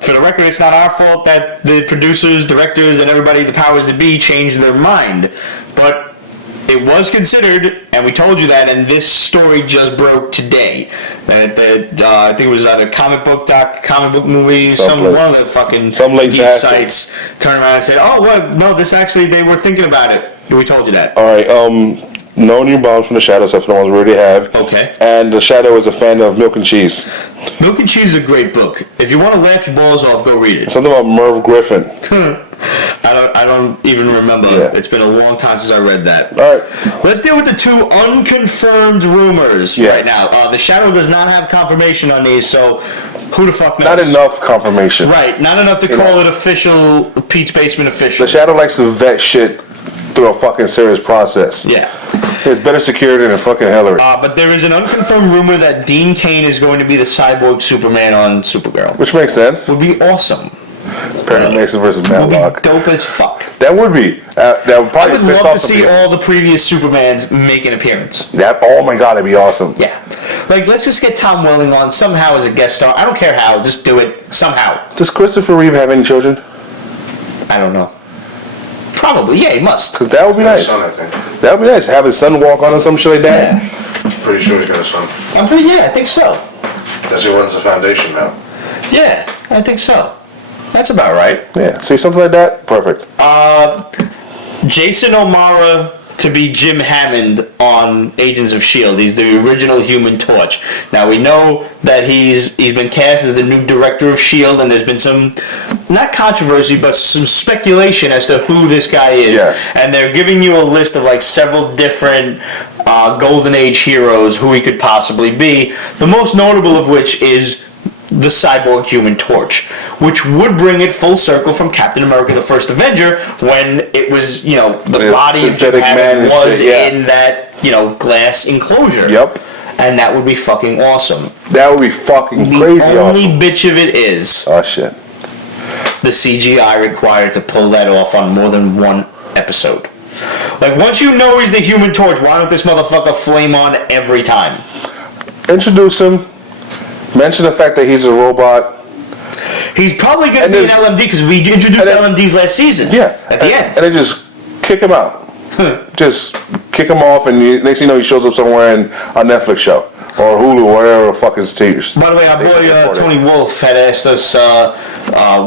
For the record, it's not our fault that the producers, directors, and everybody, the powers that be, changed their mind. But it was considered, and we told you that, and this story just broke today. I think it was either comic book movie, one of the fucking geek sites turned around and said, oh, well, no, this actually, they were thinking about it. We told you that. All right, no new bombs from the Shadow, except for the ones we already have. Okay. And the Shadow is a fan of Milk and Cheese. Milk and Cheese is a great book. If you want to laugh your balls off, go read it. Something about Merv Griffin. I don't even remember. Yeah. It's been a long time since I read that. All right. Let's deal with the two unconfirmed rumors right now. The Shadow does not have confirmation on these, so who the fuck knows? Not enough confirmation. Right. Not enough to call it official, Pete's Basement official. The Shadow likes to vet shit through a fucking serious process. Yeah. It's better security than fucking Hillary. But there is an unconfirmed rumor that Dean Cain is going to be the cyborg Superman on Supergirl. Which makes sense. Would be awesome. Perry Mason versus Matlock. Would be dope as fuck. That would be. That would probably. I would love to see all the previous Supermans make an appearance. Oh my god, that'd be awesome. Yeah. Like, let's just get Tom Welling on somehow as a guest star. I don't care how. Just do it somehow. Does Christopher Reeve have any children? I don't know. Probably, yeah, he must. Because that would be nice. Son, I think. That would be nice. Have his son walk on or some shit like that. Yeah. Pretty sure he's got a son. I think so. Does he runs the foundation now? Yeah, I think so. That's about right. Yeah, see something like that? Perfect. Jason O'Mara to be Jim Hammond on Agents of S.H.I.E.L.D. He's the original Human Torch. Now, we know that he's been cast as the new director of S.H.I.E.L.D., and there's been some, not controversy, but some speculation as to who this guy is. Yes. And they're giving you a list of like several different Golden Age heroes who he could possibly be, the most notable of which is the cyborg Human Torch, which would bring it full circle from Captain America the First Avenger, when it was, the body of Jim Hammond was in that, glass enclosure. Yep. And that would be fucking awesome. That would be fucking crazy awesome. The only bitch of it is... Oh, shit. The CGI required to pull that off on more than one episode. Like, once you know he's the Human Torch, why don't this motherfucker flame on every time? Introduce him. Mention the fact that he's a robot. He's probably going to be an LMD because we introduced LMDs last season. Yeah. At the end. And then just kick him out. Just kick him off, and next thing you know, he shows up somewhere in a Netflix show or Hulu or whatever the fuck is tears. By the way, our boy Tony Wolf had asked us.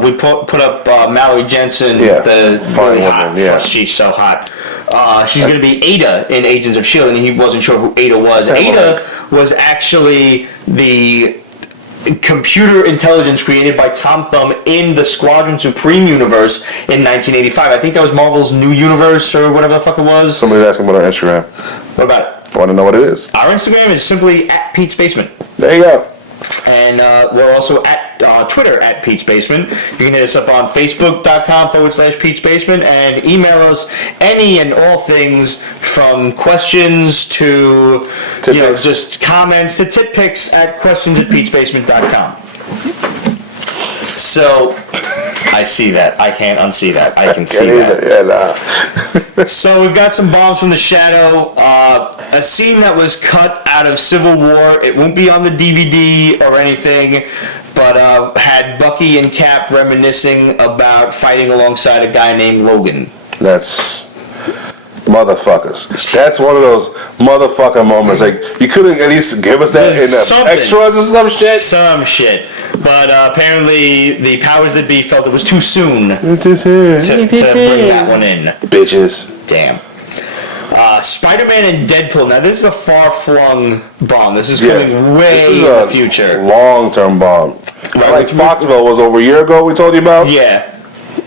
We put up Mallory Jensen. Yeah. The fine really woman. hot. Yeah. She's so hot. She's going to be Ada in Agents of S.H.I.E.L.D., and he wasn't sure who Ada was. Ada was actually the computer intelligence created by Tom Thumb in the Squadron Supreme universe in 1985. I think that was Marvel's New Universe or whatever the fuck it was. Somebody's asking about our Instagram. What about it? I want to know what it is. Our Instagram is simply at Pete's Basement. There you go. And we're also at Twitter at Pete's Basement. You can hit us up on Facebook.com/Pete's Basement and email us any and all things from questions to just comments to tip picks at questions@petesbasement.com. So, I see that. I can't unsee that. I can see that. Yeah, So we've got some bombs from the shadow. A scene that was cut out of Civil War. It won't be on the DVD or anything, but had Bucky and Cap reminiscing about fighting alongside a guy named Logan. That's motherfuckers. That's one of those motherfucker moments. Like, you couldn't at least give us that in the extras or some shit? Some shit. But apparently the powers that be felt it was too soon to bring that one in. Bitches. Damn. Spider-Man and Deadpool. Now, this is a far-flung bomb. This is coming way in the future. Long-term bomb. Right, like Foxville was over a year ago we told you about? Yeah.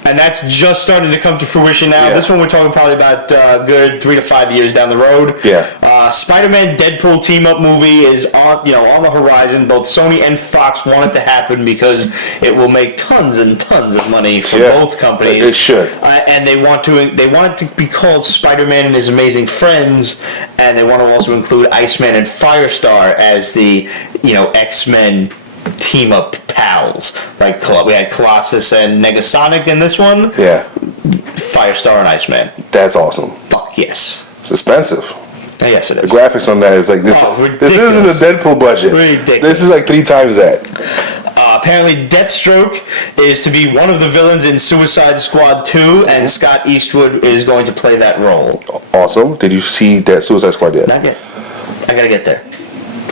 And that's just starting to come to fruition now. Yeah. This one we're talking probably about good 3 to 5 years down the road. Yeah. Spider-Man Deadpool team-up movie is on the horizon. Both Sony and Fox want it to happen because it will make tons and tons of money for both companies. It should. And they want it to be called Spider-Man and His Amazing Friends, and they want to also include Iceman and Firestar as the X-Men team up pals. Like we had Colossus and Negasonic in this one. Yeah. Firestar and Iceman. That's awesome. Fuck yes. It's expensive. Yes, it is. The graphics on that is like this. This isn't a Deadpool budget. Ridiculous. This is like 3 times that. Apparently, Deathstroke is to be one of the villains in Suicide Squad 2, and Scott Eastwood is going to play that role. Awesome. Did you see that Suicide Squad yet? Not yet. I gotta get there.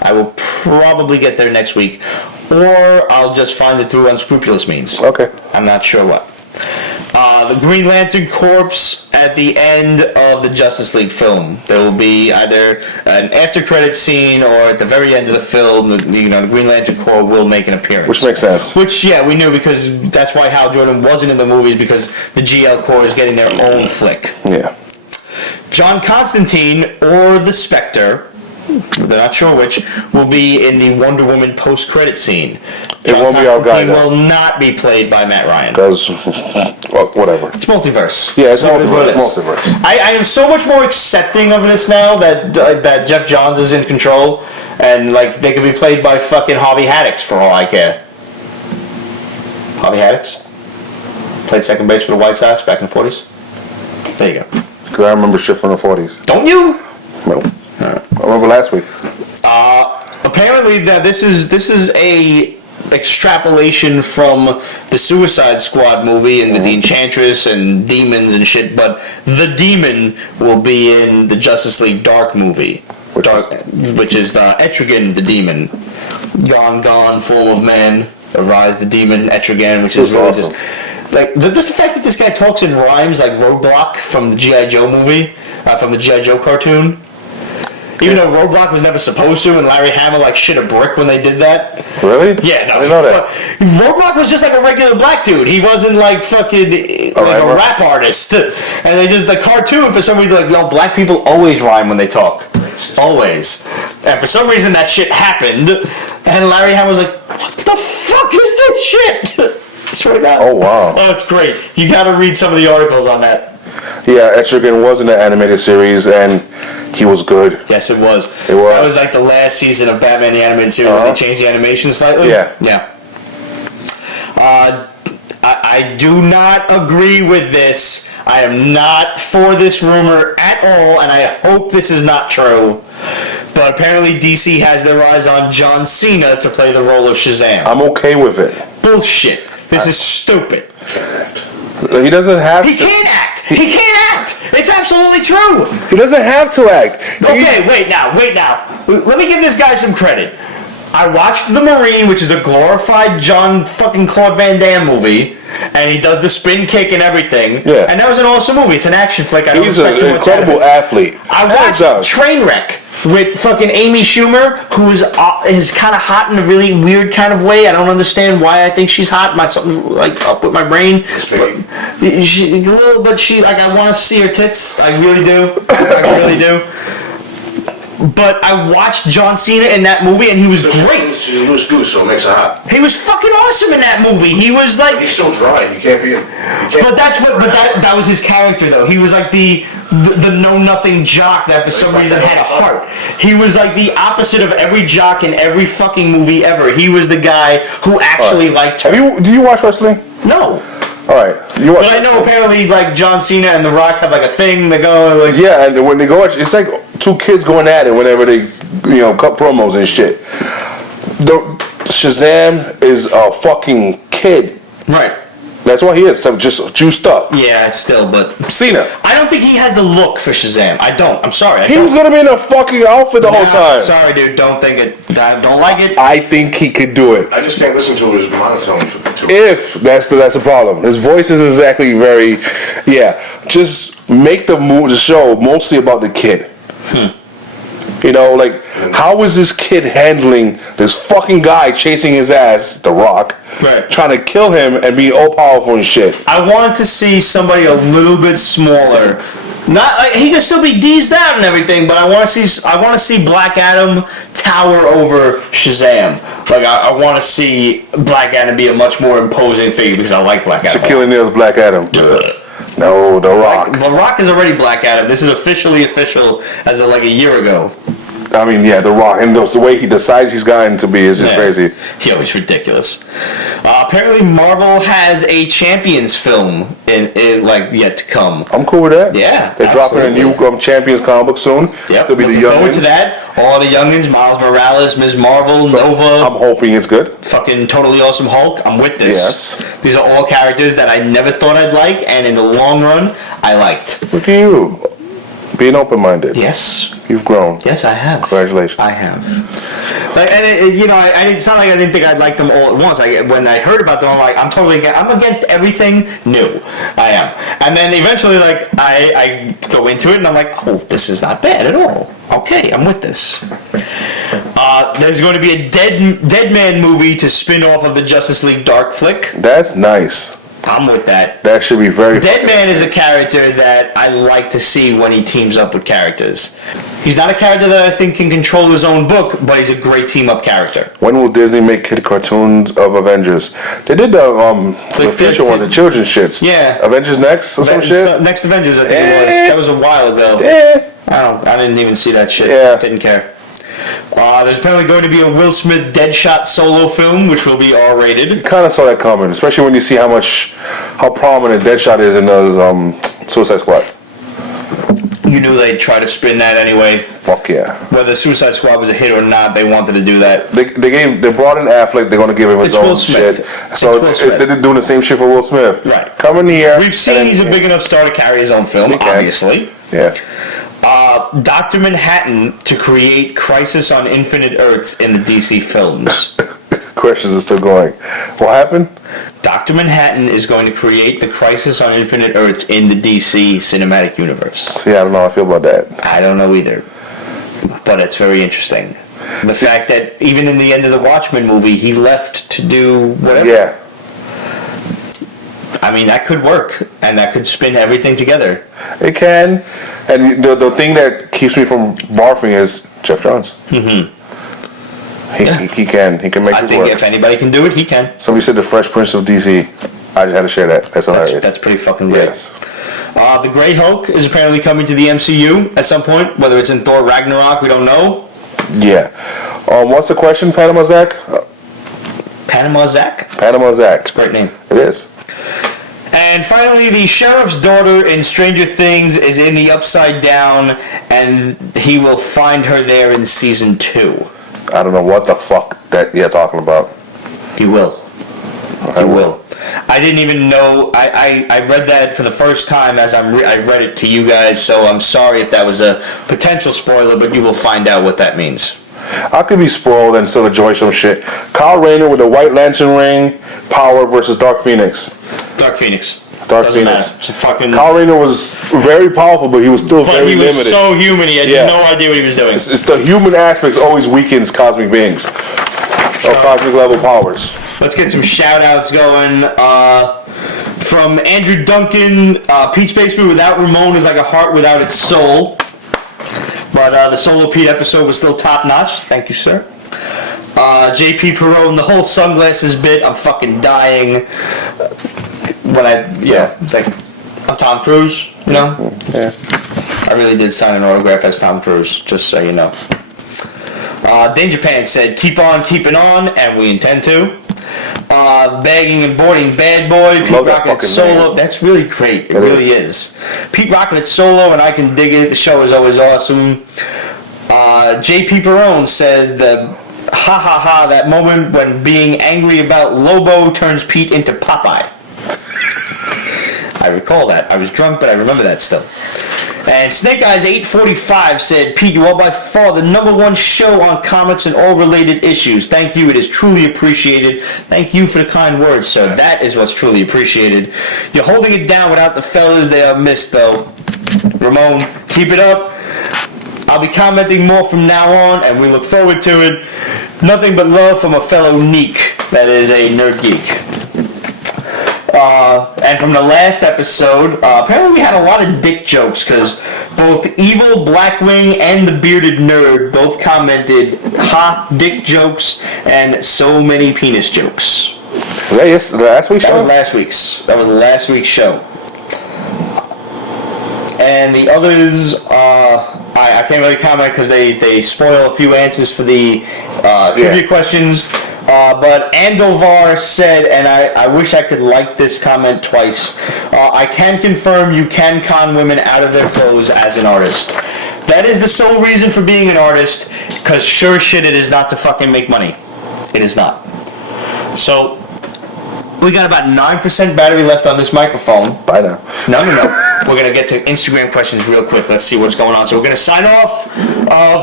I will probably get there next week, or I'll just find it through unscrupulous means. Okay. I'm not sure what. The Green Lantern corpse at the end of the Justice League film. There will be either an after-credit scene or at the very end of the film, the Green Lantern Corps will make an appearance. Which makes sense. Which, we knew because that's why Hal Jordan wasn't in the movies, because the GL Corps is getting their own flick. Yeah. John Constantine or the Spectre, they're not sure which, will be in the Wonder Woman post-credit scene. It won't be our guy, Constantine will not be played by Matt Ryan. Because, whatever. It's multiverse. Yeah, it's So multiverse. Multiverse. I am so much more accepting of this now that Jeff Johns is in control, and they could be played by fucking Harvey Haddix for all I care. Harvey Haddix played second base for the White Sox back in the 40s. There you go. Because I remember shit from the 40s. Don't you? No. I remember last week. Apparently, this is a extrapolation from the Suicide Squad movie and with the Enchantress and demons and shit, but the demon will be in the Justice League Dark movie, which is Etrigan the demon, gone form of man, arise the demon Etrigan, which is really awesome. Just the fact that this guy talks in rhymes like Roadblock from the G.I. Joe movie, from the G.I. Joe cartoon. Even though Roadblock was never supposed to, and Larry Hama shit a brick when they did that. Really? Yeah, no. I didn't know that. Roadblock was just like a regular black dude. He wasn't a rap artist. And they just, the cartoon, for some reason, black people always rhyme when they talk. Always. And for some reason that shit happened, and Larry Hama was like, what the fuck is this shit? I swear to God. Oh, wow. Oh, it's great. You gotta read some of the articles on that. Yeah, Etrigan was in the animated series, and he was good. Yes, it was. It was. That was the last season of Batman the Animated Series when they changed the animation slightly. Yeah. Yeah. I do not agree with this. I am not for this rumor at all, and I hope this is not true. But apparently DC has their eyes on John Cena to play the role of Shazam. I'm okay with it. Bullshit. This is stupid. He doesn't have to. He can't act. He can't act. It's absolutely true. He doesn't have to act. Okay, wait now. Let me give this guy some credit. I watched The Marine, which is a glorified John fucking Claude Van Damme movie, and he does the spin kick and everything. Yeah. And that was an awesome movie. It's an action flick. He's an incredible athlete. I watched Trainwreck. with fucking Amy Schumer, who is kind of hot in a really weird kind of way. I don't understand why I think she's hot. Something's like up with my brain. But she like I want to see her tits. I really do. I really do. But I watched John Cena in that movie, and he was great. She's a loose goose, so it makes it hot. He was fucking awesome in that movie. He was like... He's so dry, you can't be... But that was his character, though. He was like the know-nothing jock that for some reason had a heart. He was like the opposite of every jock in every fucking movie ever. He was the guy who actually liked her. Do you watch wrestling? No. Alright. But I know apparently like John Cena and The Rock have like a thing they go like... Yeah, and when they go, it's like two kids going at it whenever they, cut promos and shit. Shazam is a fucking kid. Right. That's why he is, just juiced up. Yeah, still, but... Cena. I don't think he has the look for Shazam. I don't. I'm sorry. He was gonna be in a fucking outfit the whole time. Sorry, dude. Don't think it. I don't like it. I think he could do it. I just can't listen to his monotone. If that's the problem. His voice is exactly very... Yeah. Just make the show mostly about the kid. How is this kid handling this fucking guy chasing his ass, The Rock, right, trying to kill him and be all powerful and shit? I want to see somebody a little bit smaller. Not like he can still be deezed out and everything, but I want to see Black Adam tower over Shazam. Like I want to see Black Adam be a much more imposing figure because I like Black Adam. Shaquille O'Neal's Black Adam. No, The Rock. The Rock is already Black Adam. This is officially official as of like a year ago. I mean, yeah, The Rock, and the way the size he's gotten to be is just crazy. Yo, he's ridiculous. Apparently, Marvel has a Champions film in yet to come. I'm cool with that. Yeah, they're dropping a new Champions comic book soon. Yep, it'll be looking forward to that. All the youngins: Miles Morales, Ms. Marvel, Nova. I'm hoping it's good. Fucking totally awesome Hulk. I'm with this. Yes. These are all characters that I never thought I'd like, and in the long run, I liked. Look at you, being open-minded. Yes. You've grown. Yes, I have. Congratulations. I have. It's not like I didn't think I'd like them all at once. When I heard about them, I'm like, I'm against everything new. I am. And then eventually, I go into it and I'm like, oh, this is not bad at all. Okay, I'm with this. There's going to be a Dead Man movie to spin off of the Justice League Dark flick. That's nice. I'm with that. That should be very... Dead Man is a character that I like to see when he teams up with characters. He's not a character that I think can control his own book, but he's a great team-up character. When will Disney make kid cartoons of Avengers? They did the future ones, the children's shits. Yeah. Avengers Next or some shit? Next Avengers, I think it was. That was a while ago. I didn't even see that shit. Yeah. Didn't care. There's apparently going to be a Will Smith Deadshot solo film, which will be R-rated. Kind of saw that coming, especially when you see how prominent Deadshot is in those Suicide Squad. You knew they'd try to spin that anyway. Fuck yeah. Whether Suicide Squad was a hit or not, they wanted to do that. They brought in Affleck. They're going to give him his own shit. So they're doing the same shit for Will Smith. Right. Come in here. We've seen he's a big enough star to carry his own film, obviously. Yeah. Dr. Manhattan to create Crisis on Infinite Earths in the DC films. Questions are still going. What happened? Dr. Manhattan is going to create the Crisis on Infinite Earths in the DC cinematic universe. See, I don't know how I feel about that. I don't know either. But it's very interesting. The fact that even in the end of the Watchmen movie, he left to do whatever. Yeah. I mean, that could work, and that could spin everything together. It can. And the thing that keeps me from barfing is Jeff Johns. Mm-hmm. He can make it work. I think if anybody can do it, he can. Somebody said the Fresh Prince of DC. I just had to share that. That's hilarious. That's pretty fucking great. Yes. The Grey Hulk is apparently coming to the MCU at some point. Whether it's in Thor Ragnarok, we don't know. Yeah. What's the question, Panama Zach? Panama Zach? Panama Zach. It's a great name. It is. And finally, the sheriff's daughter in Stranger Things is in the Upside Down, and he will find her there in season 2. I don't know what the fuck that you're talking about. He will. He will. I didn't even know. I read that for the first time as I read it to you guys, so I'm sorry if that was a potential spoiler, but you will find out what that means. I could be spoiled and still enjoy some shit. Kyle Rayner with the White Lantern ring, power versus Dark Phoenix. Dark Phoenix. Dark Doesn't Phoenix. matter. It's a fucking. Kyle Rayner was very powerful, but he was still But very he was limited. so human. He had no idea what he was doing. It's the human aspects always weakens cosmic beings or cosmic level powers. Let's get some shout outs going. From Andrew Duncan, Pete's Basement without Ramon is like a heart without its soul. But the Solo Pete episode was still top notch. Thank you, sir. JP Perot, the whole sunglasses bit, I'm fucking dying. It's like, I'm Tom Cruise, you know? Yeah. I really did sign an autograph as Tom Cruise, just so you know. Danger Pants said, keep on keeping on, and we intend to. Bagging and boarding Bad Boy, Pete Rocket Solo. Man. That's really great. It really is. Pete Rocket Solo, and I can dig it. The show is always awesome. JP Perone said, ha ha ha, that moment when being angry about Lobo turns Pete into Popeye. I recall that. I was drunk, but I remember that still. And Snake Eyes 845 said, Pete, you are by far the #1 show on comics and all related issues. Thank you. It is truly appreciated. Thank you for the kind words, sir. That is what's truly appreciated. You're holding it down without the fellas. They are missed, though. Ramon, keep it up. I'll be commenting more from now on, and we look forward to it. Nothing but love from a fellow Neek. That is a nerd geek. And from the last episode, apparently we had a lot of dick jokes because both Evil Blackwing and the Bearded Nerd both commented, ha, dick jokes and so many penis jokes. Was that last week's show? That was last week's show. And the others, I can't really comment because they spoil a few answers for the trivia questions. But Andovar said, and I wish I could like this comment twice, I can confirm you can con women out of their clothes as an artist. That is the sole reason for being an artist, because sure shit it is not to fucking make money. It is not. So, we got about 9% battery left on this microphone. Bye now. No. We're going to get to Instagram questions real quick. Let's see what's going on. So we're going to sign off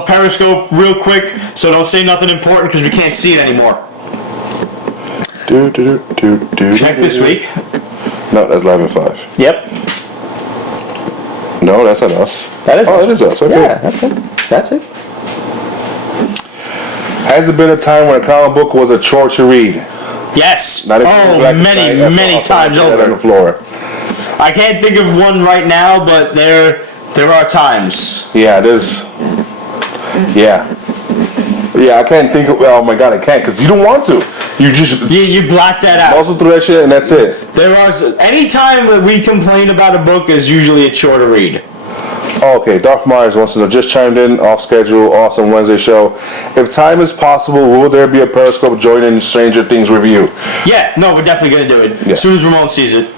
Periscope real quick, so don't say nothing important because we can't see it anymore. Check this week. No, that's live at 5. Yep. No, that's not us. That is us. It is us. Okay. Yeah, that's it. Has there been a time when a comic book was a chore to read? Yes. Many times over. On the floor. I can't think of one right now, but there are times. Yeah, there's. Yeah, I can't think of. Oh my god, I can't because you don't want to. You just you black that out. Also through that shit, and that's it. There are any time that we complain about a book is usually a chore to read. Oh, okay, Darth Myers wants to know. Just chimed in off schedule. Awesome Wednesday show. If time is possible, will there be a Periscope join-in Stranger Things review? Yeah, no, we're definitely gonna do it as soon as Ramon sees it.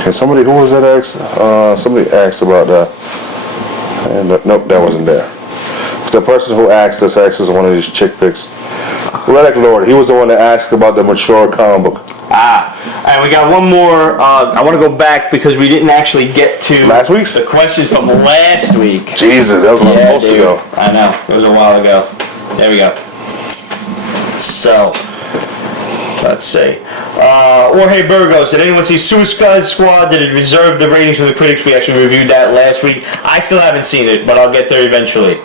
Okay, somebody who was that asked? Somebody asked about that. And nope, that wasn't there. The person who asked us is one of these chick flicks. Relic Lord, he was the one that asked about the mature comic book. And we got one more. I want to go back because we didn't actually get to last week's the questions from last week. Jesus, that was a month ago. I know, it was a while ago. There we go. So, let's see. Jorge Burgos, did anyone see Suicide Squad? Did it deserve the ratings from the critics? We actually reviewed that last week. I still haven't seen it, but I'll get there eventually.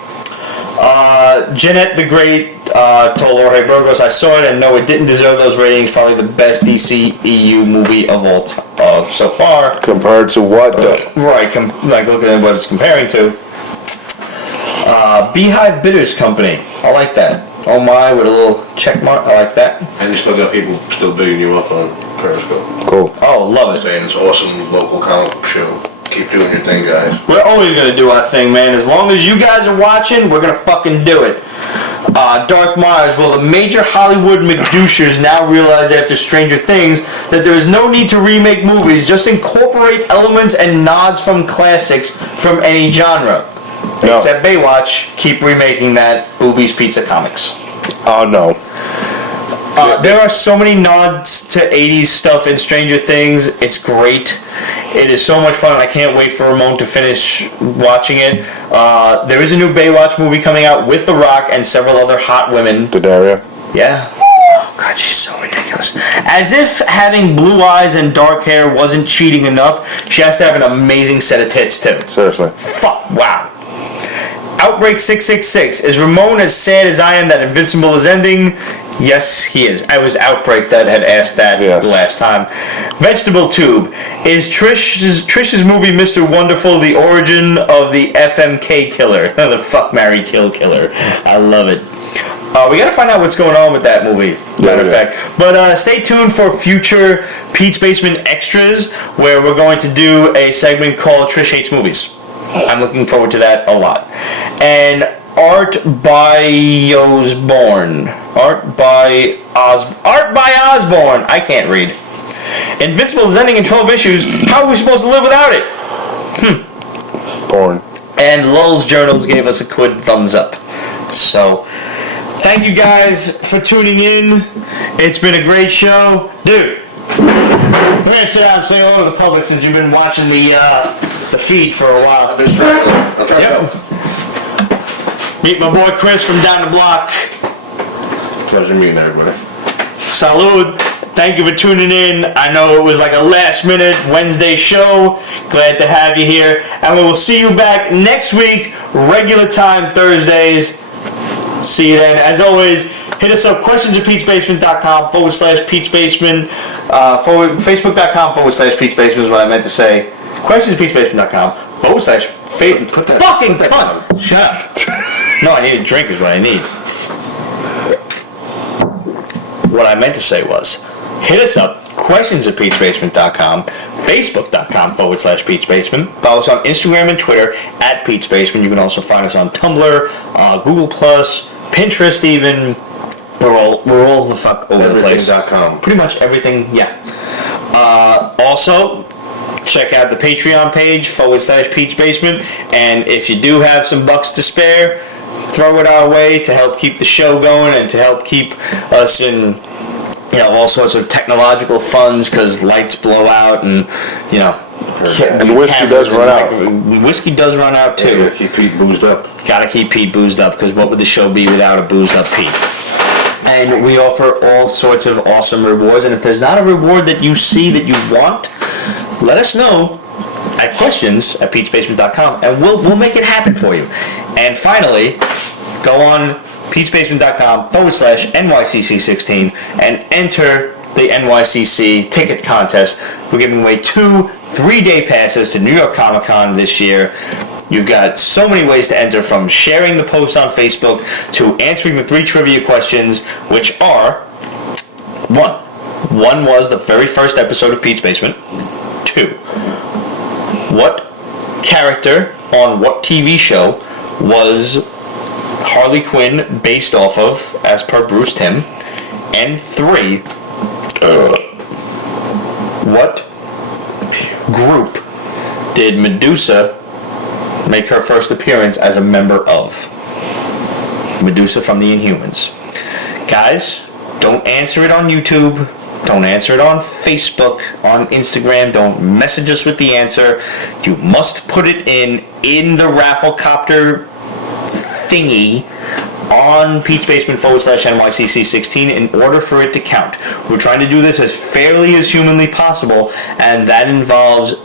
Jeanette the Great told Jorge Burgos, I saw it and no, it didn't deserve those ratings. Probably the best DCEU movie of all so far. Compared to what, though? Right, look at what it's comparing to. Beehive Bitters Company. I like that. Oh my, with a little check mark. I like that. And you still got people still bigging you up on Periscope. Cool. Oh, love it. Saying it's awesome local comic book show. Keep doing your thing, guys. We're always going to do our thing, man. As long as you guys are watching, we're going to fucking do it. Darth Myers, will the major Hollywood McDouchers now realize after Stranger Things that there is no need to remake movies, just incorporate elements and nods from classics from any genre? No. Except Baywatch, keep remaking that Boobies Pizza Comics. Oh, no. There are so many nods to 80s stuff in Stranger Things. It's great. It is so much fun. I can't wait for Ramon to finish watching it. There is a new Baywatch movie coming out with The Rock and several other hot women. Daria. Yeah. Oh, God, she's so ridiculous. ridiculous. As if having blue eyes and dark hair wasn't cheating enough, she has to have an amazing set of tits, too. Seriously. Fuck, wow. Outbreak 666. Is Ramon as sad as I am that Invincible is ending? Yes, he is. I was Outbreak that had asked that last time. Vegetable Tube. Is Trish's movie Mr. Wonderful the origin of the FMK killer? The fuck, marry, kill killer. I love it. We gotta find out what's going on with that movie, matter of fact. But stay tuned for future Pete's Basement Extras, where we're going to do a segment called Trish Hates Movies. I'm looking forward to that a lot. And Art by Osborne. Art by Osborne. I can't read. Invincible is ending in 12 issues. How are we supposed to live without it? Born. And Lulz Journals gave us a good thumbs up. So, thank you guys for tuning in. It's been a great show. Dude, come here and sit down and say hello to the public since you've been watching the feed for a while. I've been struggling. I'll try to help. Meet my boy Chris from down the block. Pleasure meeting everybody. Salud. Thank you for tuning in. I know it was like a last minute Wednesday show. Glad to have you here. And we will see you back next week, regular time Thursdays. See you then. As always, hit us up, questions@petesbasement.com /PetesBasement. Facebook.com/PetesBasement is what I meant to say. Questions@petesbasement.com fucking cunt. Shut up. No, I need a drink is what I need. What I meant to say was, hit us up, questions@petesbasement.com, facebook.com /PetesBasement. Follow us on Instagram and Twitter @PetesBasement. You can also find us on Tumblr, Google+, Pinterest even. We're all the fuck over the place. Everything.com. Pretty much everything, yeah. Also, check out the Patreon page /PetesBasement. And if you do have some bucks to spare, throw it our way to help keep the show going and to help keep us in, all sorts of technological funds because lights blow out and, And the whiskey does run out. Whiskey does run out too. Yeah, gotta keep Pete boozed up. Gotta keep Pete boozed up because what would the show be without a boozed up Pete? And we offer all sorts of awesome rewards. And if there's not a reward that you see that you want, let us know at questions@petesbasement.com and we'll make it happen for you. And finally, go on petesbasement.com /NYCC16 and enter the NYCC ticket contest. We're giving away 2 3-day passes to New York Comic Con this year. You've got so many ways to enter, from sharing the post on Facebook to answering the 3 trivia questions, which are: 1 was the very first episode of Pete's Basement. 2, what character on what TV show was Harley Quinn based off of, as per Bruce Timm? And 3, what group did Medusa make her first appearance as a member of? Medusa from the Inhumans. Guys, don't answer it on YouTube. Don't answer it on Facebook, on Instagram. Don't message us with the answer. You must put it in the Rafflecopter thingy on Pete's Basement /NYCC16 in order for it to count. We're trying to do this as fairly as humanly possible, and that involves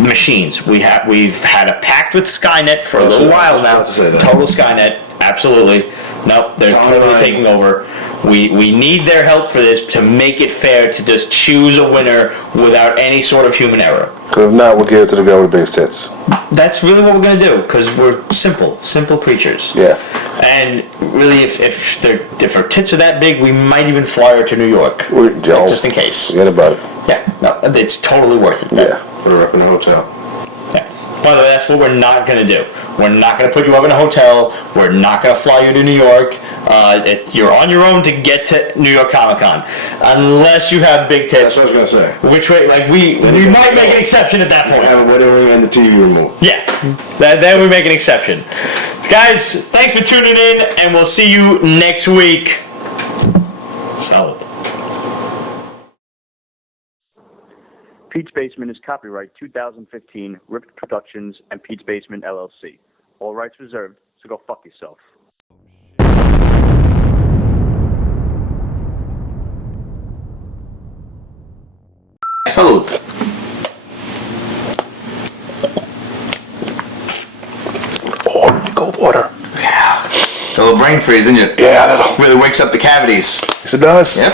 machines. We've had a pact with Skynet for a little while now. Total Skynet, absolutely. Nope, they're totally taking over. We need their help for this to make it fair to just choose a winner without any sort of human error. Because if not, we'll give it to the girl with the biggest tits. That's really what we're going to do, because we're simple creatures. Yeah. And really, if her tits are that big, we might even fly her to New York. Just in case. Forget about it. Yeah, no, it's totally worth it. Yeah. Put her up in a hotel. Yeah. By the way, that's what we're not going to do. We're not going to put you up in a hotel. We're not going to fly you to New York. You're on your own to get to New York Comic Con, unless you have big tits. That's what I was going to say. Which way? Like we might make an exception at that point. Have a wedding ring and the TV remote. Yeah, then we make an exception. Guys, thanks for tuning in, and we'll see you next week. Solid. Pete's Basement is copyright 2015, Ripped Productions and Pete's Basement LLC. All rights reserved, so go fuck yourself. Salute. Oh, really cold water. Yeah. A little brain freeze, isn't it? Yeah, that'll. Really wakes up the cavities. Yes, it does. Yep.